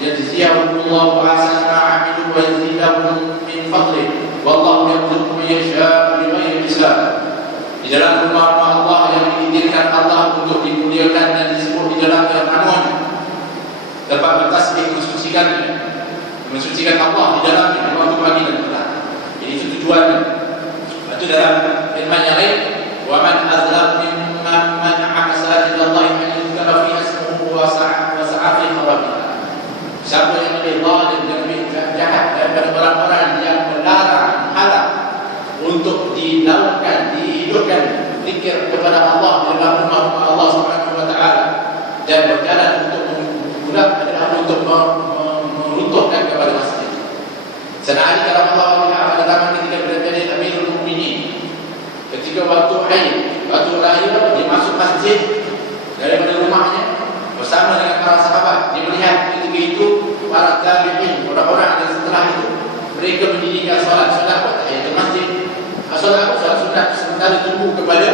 ليجزيهم الله أحسن ما عملوا ويزيدهم من فضله والله يرزق من يشاء بغير حساب. Di dalam rumah Allah yang diizinkan Allah untuk dimuliakan dan disebut di dalamnya namanya, tempat bertasbih mensucikan Allah di dalamnya di waktu pagi dan petang. Itu tujuannya. Itu dalam firman yang lain, wa man azlam mimman mana'a masajid Allah an yuzkara fiha ismuhu wa sa'a fi kharabiha. Siapa yang lebih zalim dan lebih jahat daripada orang-orang yang melarang, halang untuk dilakukan, dihidupkan zikir kepada Allah dalam rumah Allah Subhanahu wa taala dan berjalan untuk menggunakan adalah untuk meruntuhkan kepada masjid. Senang kalau Allah pada zaman ketika berada Amirul Mukminin, ketika waktu haid, waktu lahir, dia masuk masjid daripada rumahnya bersama dengan para sahabat. Dia melihat ketika itu para tabi'in, orang-orang yang setelah itu mereka mendirikan solat tahiyat masjid. Solat sunat sementara tunggu kepada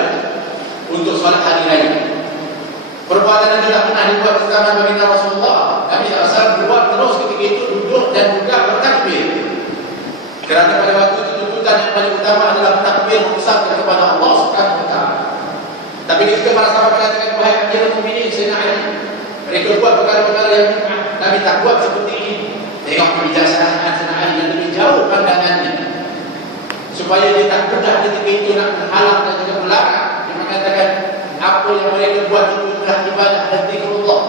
untuk solat hari raya. Perbuatan yang tidak pernah dibuat di zaman baginda Rasulullah. Nabi SAW buat terus ketika itu, duduk dan juga bertakbir. Kerana pada waktu itu tuntutan yang paling utama adalah takbir membesarkan kepada Allah Subhanahu wa taala. Tapi ketika para sahabat mengatakan, wahai Amirul Mukminin Sayyidina Ali, mereka buat perkara-perkara yang Nabi tak buat seperti ini. Tengok kebijaksanaan Sayyidina Ali yang lebih jauh pandangannya, supaya dia tak mudah ketika itu nak menghalang dan juga melarang. Dia mengatakan, apa yang mereka buat itu adalah ibadah dan zikrullah.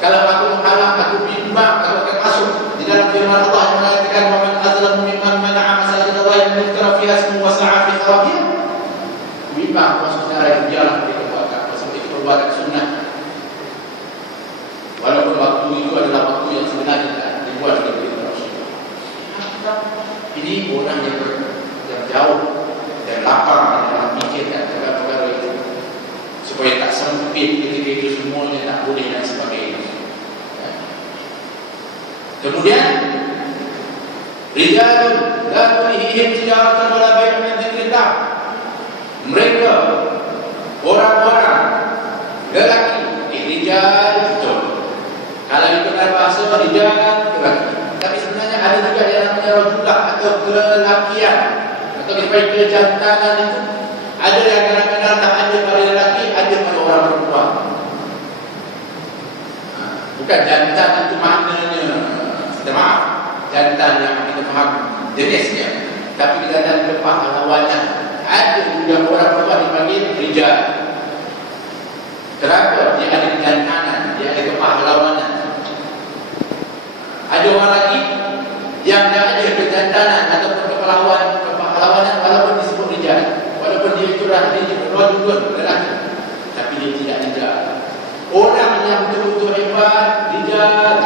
Kalau aku menghalang, aku bimbang, aku akan masuk di dalam firman Allah yang mengatakan, wa man azlamu mimman mana'a masajid Allah an yuzkara fiha ismuhu wa sa'a fi kharabiha. Bimbang masuk cara yang dialah mereka buat apa seperti perbuatan sunnah. Walaupun waktu itu adalah waktu yang sebenarnya dibuat oleh Rasulullah. Ini orang yang jauh jauh dan lapar dalam fikirkan perkara-perkara itu, supaya tak sempit ketika itu semuanya tak boleh dan sebagainya. Kemudian rijalun la tulihim tijaratan wala bai'un an dzikrillah. Mereka orang-orang lelaki, rijal betul. Kalau itu kan bahasa rijal lelaki. Tapi sebenarnya ada juga yang namanya rajulah atau kelelakian atau kejantanan itu. Ada yang kadang-kadang tak ada pada lelaki, ada pada orang perempuan. Bukan jantan itu maknanya, kita maaf, jantan yang kita faham jenisnya, tapi kita ada kepahlawanan. Ada juga orang perempuan dipanggil rijal. Kenapa? Dia ada kejantanan, dia ada kepahlawanan. Ada orang lagi yang tak ada kejantanan ataupun kepahlawanan walaupun disebut rijal, walaupun dia itu rajulun lelaki, tapi dia tidak rijal. Orang yang betul-betul hebat, rijal,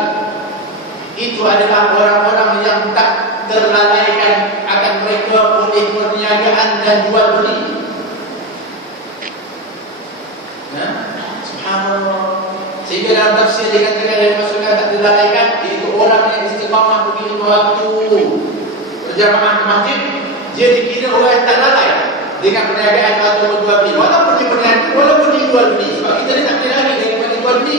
itu adalah orang-orang yang tak terlalaikan akan mereka oleh perniagaan dan jual beli. Subhanallah. Sehingga dalam tafsir dikatakan yang maksudkan tak terlalaikan, iaitu orang yang istiqamah pergi lima waktu berjamaah ke masjid, dia dikira orang yang tak lalai dengan perniagaan atau jual beli. Walaupun dia berniaga, walaupun dia jual beli, sebab kita ni tak kira lagi daripada jual beli,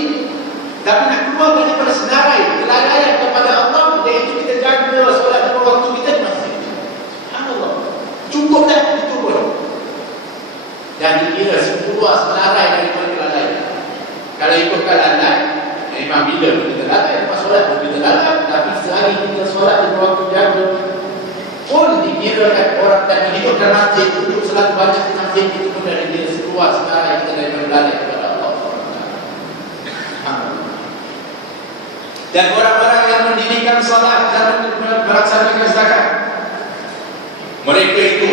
tapi nak keluar daripada senarai kelalaian kepada Allah, iaitu kita jaga solat lima waktu kita di masjid. Subhanallah. Cukup tak itu pun, dan dikira sebuah senarai daripada kelalaian. Kalau ikutkan lalai, memang bila kita lalai, lepas solat pun kita lalai, tapi sehari kita solat lima waktu jaga pun dikirakan orang dan hidup dalam masjid, duduk selalu banyak di masjid, itu pun dari diri seluar sekarang kita daripada lalai kepada Allah. Dan orang-orang yang mendirikan salat dan melaksanakan zakat, mereka itu,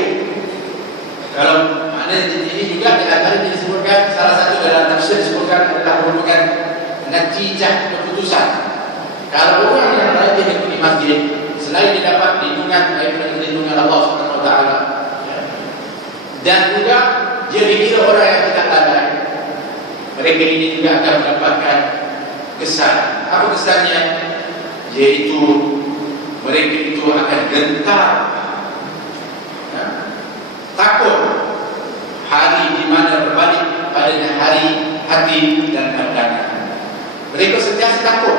kalau maknanya ini juga di antara disebutkan, salah satu dalam tafsir disebutkan adalah merupakan natijah keputusan. Kalau orang yang rajin di masjid, selain dia dapat lindungan daripada lindungan Allah Subhanahu Wa Taala, dan juga dia dikira orang yang tidak lalai, mereka ini juga akan mendapatkan kesan. Apa kesannya? Yaitu mereka itu akan gentar, takut hari di mana berbalik padanya hari hati dan pandangan. Mereka sentiasa takut.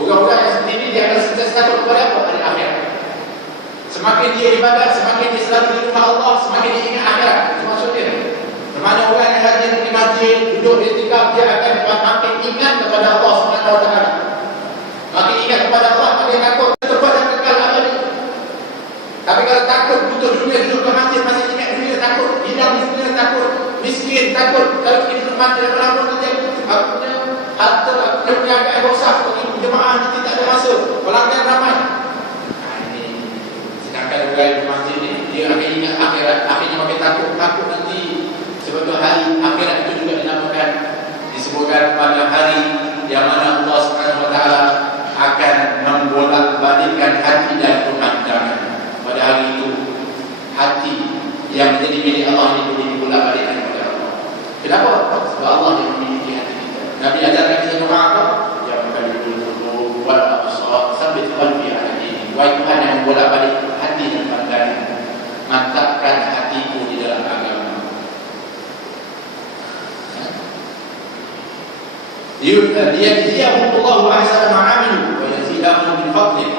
Orang-orang yang seperti ini dia akan sentiasa takut kepada apa? Hari akhirat. Semakin dia ibadat, semakin dia selalu di rumah Allah, semakin dia ingat akhirat. Itu maksudnya. Bermakna orang yang rajin di masjid, duduk di tikaf, dia akan makin ingat kepada Allah Subhanahu Wa Taala. Makin ingat kepada Allah, makin takut terbuat dan kekal abadi. Tapi kalau takut butuh dunia, duduk ke masjid, masih ingat dunia, takut hilang di dunia, takut miskin, takut kalau kita duduk masjid dan berlaku nanti akunya harta, akunya perniagaan rosak, pergi jemaah nanti tak ada masa, pelanggan ramai. Sedangkan orang di masjid ni, dia akan ingat akhirat, akhirnya makin takut nanti. Sebab hari akhirat itu juga dinamakan, disebutkan pada hari yang mana Allah Subhanahu Wa Taala akan membolak-balikkan hati dan pemandangan. Pada hari itu, hati yang menjadi milik Allah ini boleh dibolak-balikkan kepada Allah. Kenapa? Sebab Allah yang memiliki hati kita. Nabi ajarkan kita doa apa? Ya Muhammadul wal absar sabit qalbi ala dini. Wahai Tuhan yang membolak-balik hati dan pandangan, mantapkan hatiku di dalam agama. Liyajziyahum Allahu ahsana ma 'amilu wa yazidahum min fadlihi.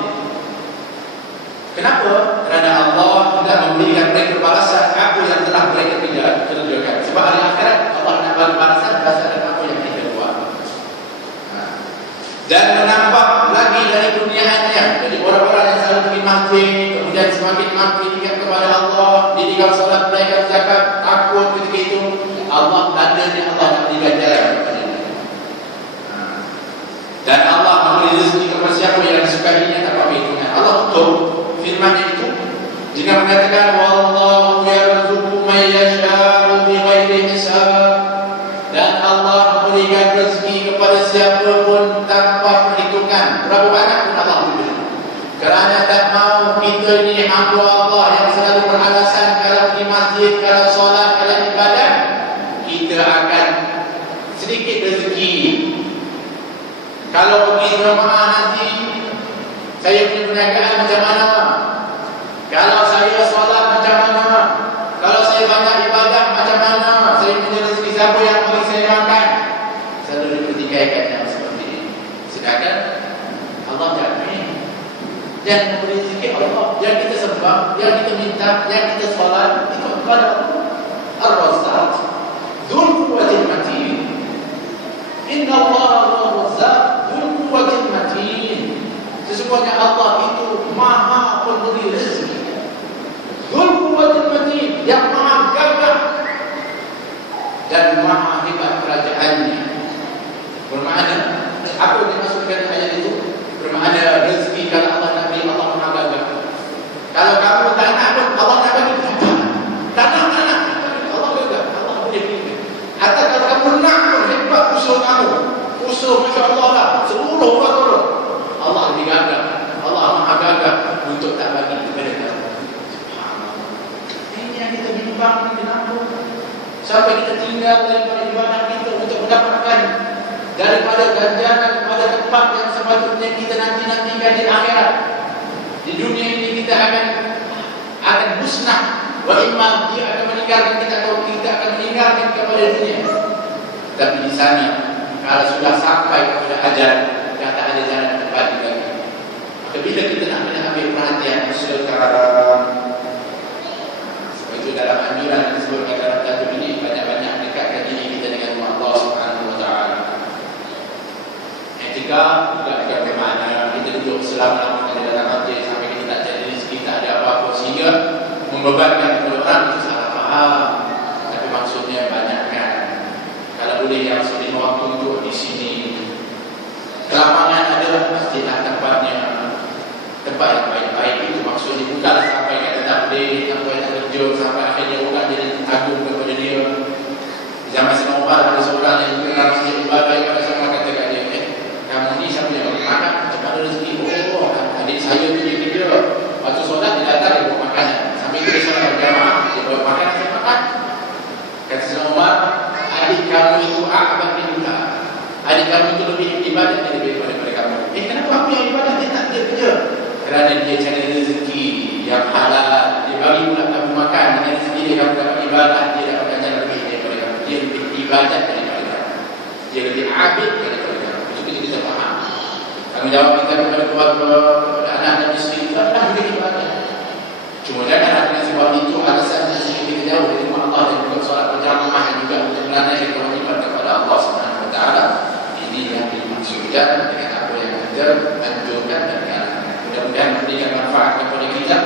Kenapa? Kerana Allah tidak memberikan mereka balasan apa yang telah mereka kerjakan. Sebab hari akhirat Allah nak bagi balasan berdasarkan apa yang kita buat. Dan menambah lagi dari kurniaannya. Jadi orang-orang yang selalu pergi masjid, kemudian semakin makin ingat kepada Allah, dirikan solat, menunaikan zakat, takut ketika itu, Allah tandanya Allah nak beri ganjaran kepada dia. Dan Allah memberi rezeki kepada siapa yang disukainya tanpa perhitungan. Allah betul firman-Nya itu jika mengatakan wallahu yarzuqu man yasha'u bighairi hisab, dan Allah memberikan rezeki kepada siapa pun tanpa perhitungan. Berapa banyak pun Allah beri. Kerana tak mau kita ini hamba Allah yang selalu beralasan masjid, kalau solat, kalau ibadah, kita akan sedikit rezeki. Kalau pergi jemaah nanti, saya punya perniagaan macam mana? Kalau saya solat macam mana? Kalau saya banyak ibadah macam mana? Saya punya rezeki siapa yang beri saya makan? Selalu dipertikaikan yang seperti ini. Sedangkan Allah jangan yang memberi rezeki Allah, yang kita sembah, yang kita minta, yang kita solat itu kepada Allah. Ar-Razzaq Dzul Quwwatil Matin. Inna Allah Ar-Razzaq Dzul Quwwatil Matin. Sesungguhnya Allah itu Maha Pemberi rezeki. Dzul Quwwatil Matin, yang Maha gagah dan Maha hebat kerajaannya. Bermakna apa yang dimaksudkan ayat itu? Bermakna rezeki kalau Allah nak beri, Allah Maha gagah. Kalau kamu tak nak pun Allah tak bagi. Tanah Allah gagah, Allah boleh beri. Atau kalau kamu nak pun hebat usaha kamu, usaha masya-Allah lah, seluruh orang turun, Allah lebih gagah. Allah Maha gagah untuk tak bagi kepada kamu. Ini yang kita bimbang di kampung. Sampai kita tinggal daripada ibadah kita untuk mendapatkan daripada ganjaran pada tempat yang sepatutnya kita nanti-nantikan di akhirat. Di dunia ini kita akan musnah. Wa imma dia akan meninggalkan kita atau kita akan meninggalkan kepada dunia. Tapi di sana kalau sudah sampai kepada ajal, kata ada jalan kembali lagi. Maka bila kita nak ambil perhatian sekarang, sebab itu dalam anjuran yang disebutkan dalam kitab ini, banyak-banyak dekatkan diri kita dengan Allah Subhanahu Wa Taala. Etika bukan bermakna kita duduk selama-lamanya di dalam hati sampai kita tak jadi rezeki, tak ada apa-apa, sehingga membebankan kepada orang, itu salah faham. Tapi maksudnya banyakkan. Kalau boleh yang selima waktu itu di sini. Kelapangan adalah masjidlah tempatnya, tempat yang baik-baik. Itu maksudnya bukanlah sampai kata tak boleh, sampai tak kerja, sampai akhirnya orang jadi agung kepada dia. Zaman Sayyidina Umar ada seorang yang juga dalam masjid ibadah, pada seorang kata kat dia, kamu ni siapa yang bagi makan? Macam mana rezeki? Oh, adik saya tu dia kerja. Waktu solat dia datang, dia buat makanan. Sambil dia solat berjamaah, dia buat makanan, saya makan. Kata Sayyidina Umar, adik kamu itu akbar minka. Adik kamu itu lebih ibadat daripada kamu. Kenapa aku yang ibadat? Dia tak dia kerja. Kerana dia cari rezeki yang halal. Dia bagi pula kamu makan. Dengan rezeki dia kamu dapat ibadat, dia dapat ganjaran lebih daripada kamu. Dia lebih ibadat daripada kamu. Dia lebih abid daripada kamu. Itu kita faham. Tanggungjawab kita kepada keluarga, kepada anak dan isteri kita adalah juga ibadat. Cuma janganlah dengan sebab itu alasan sehingga kita jauh dari rumah Allah dan juga solat berjamaah dan juga untuk melanai kewajiban kepada Allah Subhanahu Wa Taala. Ini yang dimaksudkan dengan apa yang kita anjurkan dan mudah-mudahan memberikan manfaat kepada kita.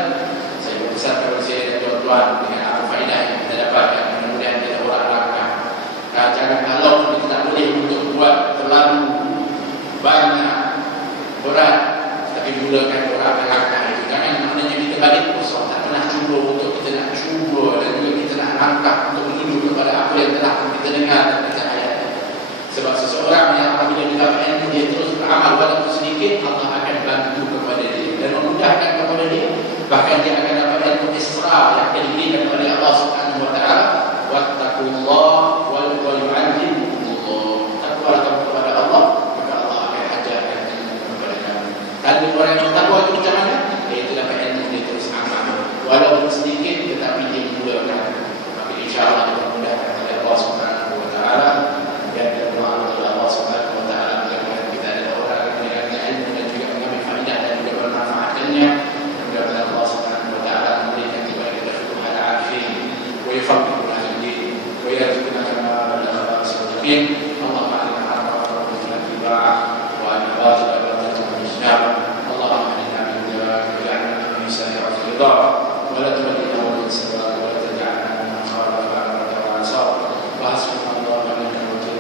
Saya berpesan kepada saya dan tuan-tuan dengan apa faedah yang kita dapatkan. Mudah-mudahan kita orang langkah. Jangan kalau kita tak boleh untuk buat terlalu banyak berat, tapi mulakan orang langkah itu. Jangan maknanya kita balik kosong, tak pernah cuba untuk kita nak cuba dan juga kita nak langkah untuk menuju kepada apa yang telah kita dengar dan kita hayati. Sebab seseorang yang apabila mendapat ilmu dia terus beramal walaupun sedikit, Allah akan bantu kepada dia dan memudahkan kepada dia. Bahkan dia akan dapat ilmu isra yang akan diberikan oleh Allah Subhanahu Wa Taala. Wattaqullah wal yu'allimukumullah. Takwalah kamu kepada Allah, maka Allah akan ajarkan kepada kamu. Dan orang yang takwa itu macam mana? Iaitu dapat ilmu dia terus amal walaupun sedikit, tetapi dia mulakan. Maka insya-Allah dia memudahkan oleh Allah Subhanahu Wa Taala. Dan berdoa kepada Allah Subhanahu Wa Taala agar kita adalah orang yang menjaga ilmu dan juga mengambil faedah dan juga bermanfaatkannya. Mudah-mudahan Allah Subhanahu Wa Taala memberikan kepada kita futuhal arifin wa yufaqqihuna fid din wa yarzuqna kama la nasbiqin. Allahumma arina al-haqqa warzuqna ittiba'ah wa arina al-batila warzuqna ijtinabah. Allahumma inna billahi ja'alna min sari'ati ridha wa la tuhdina wa min sabab wa la taj'alna min khalafa wa asar wa hasbunallahu wa ni'mal wakil.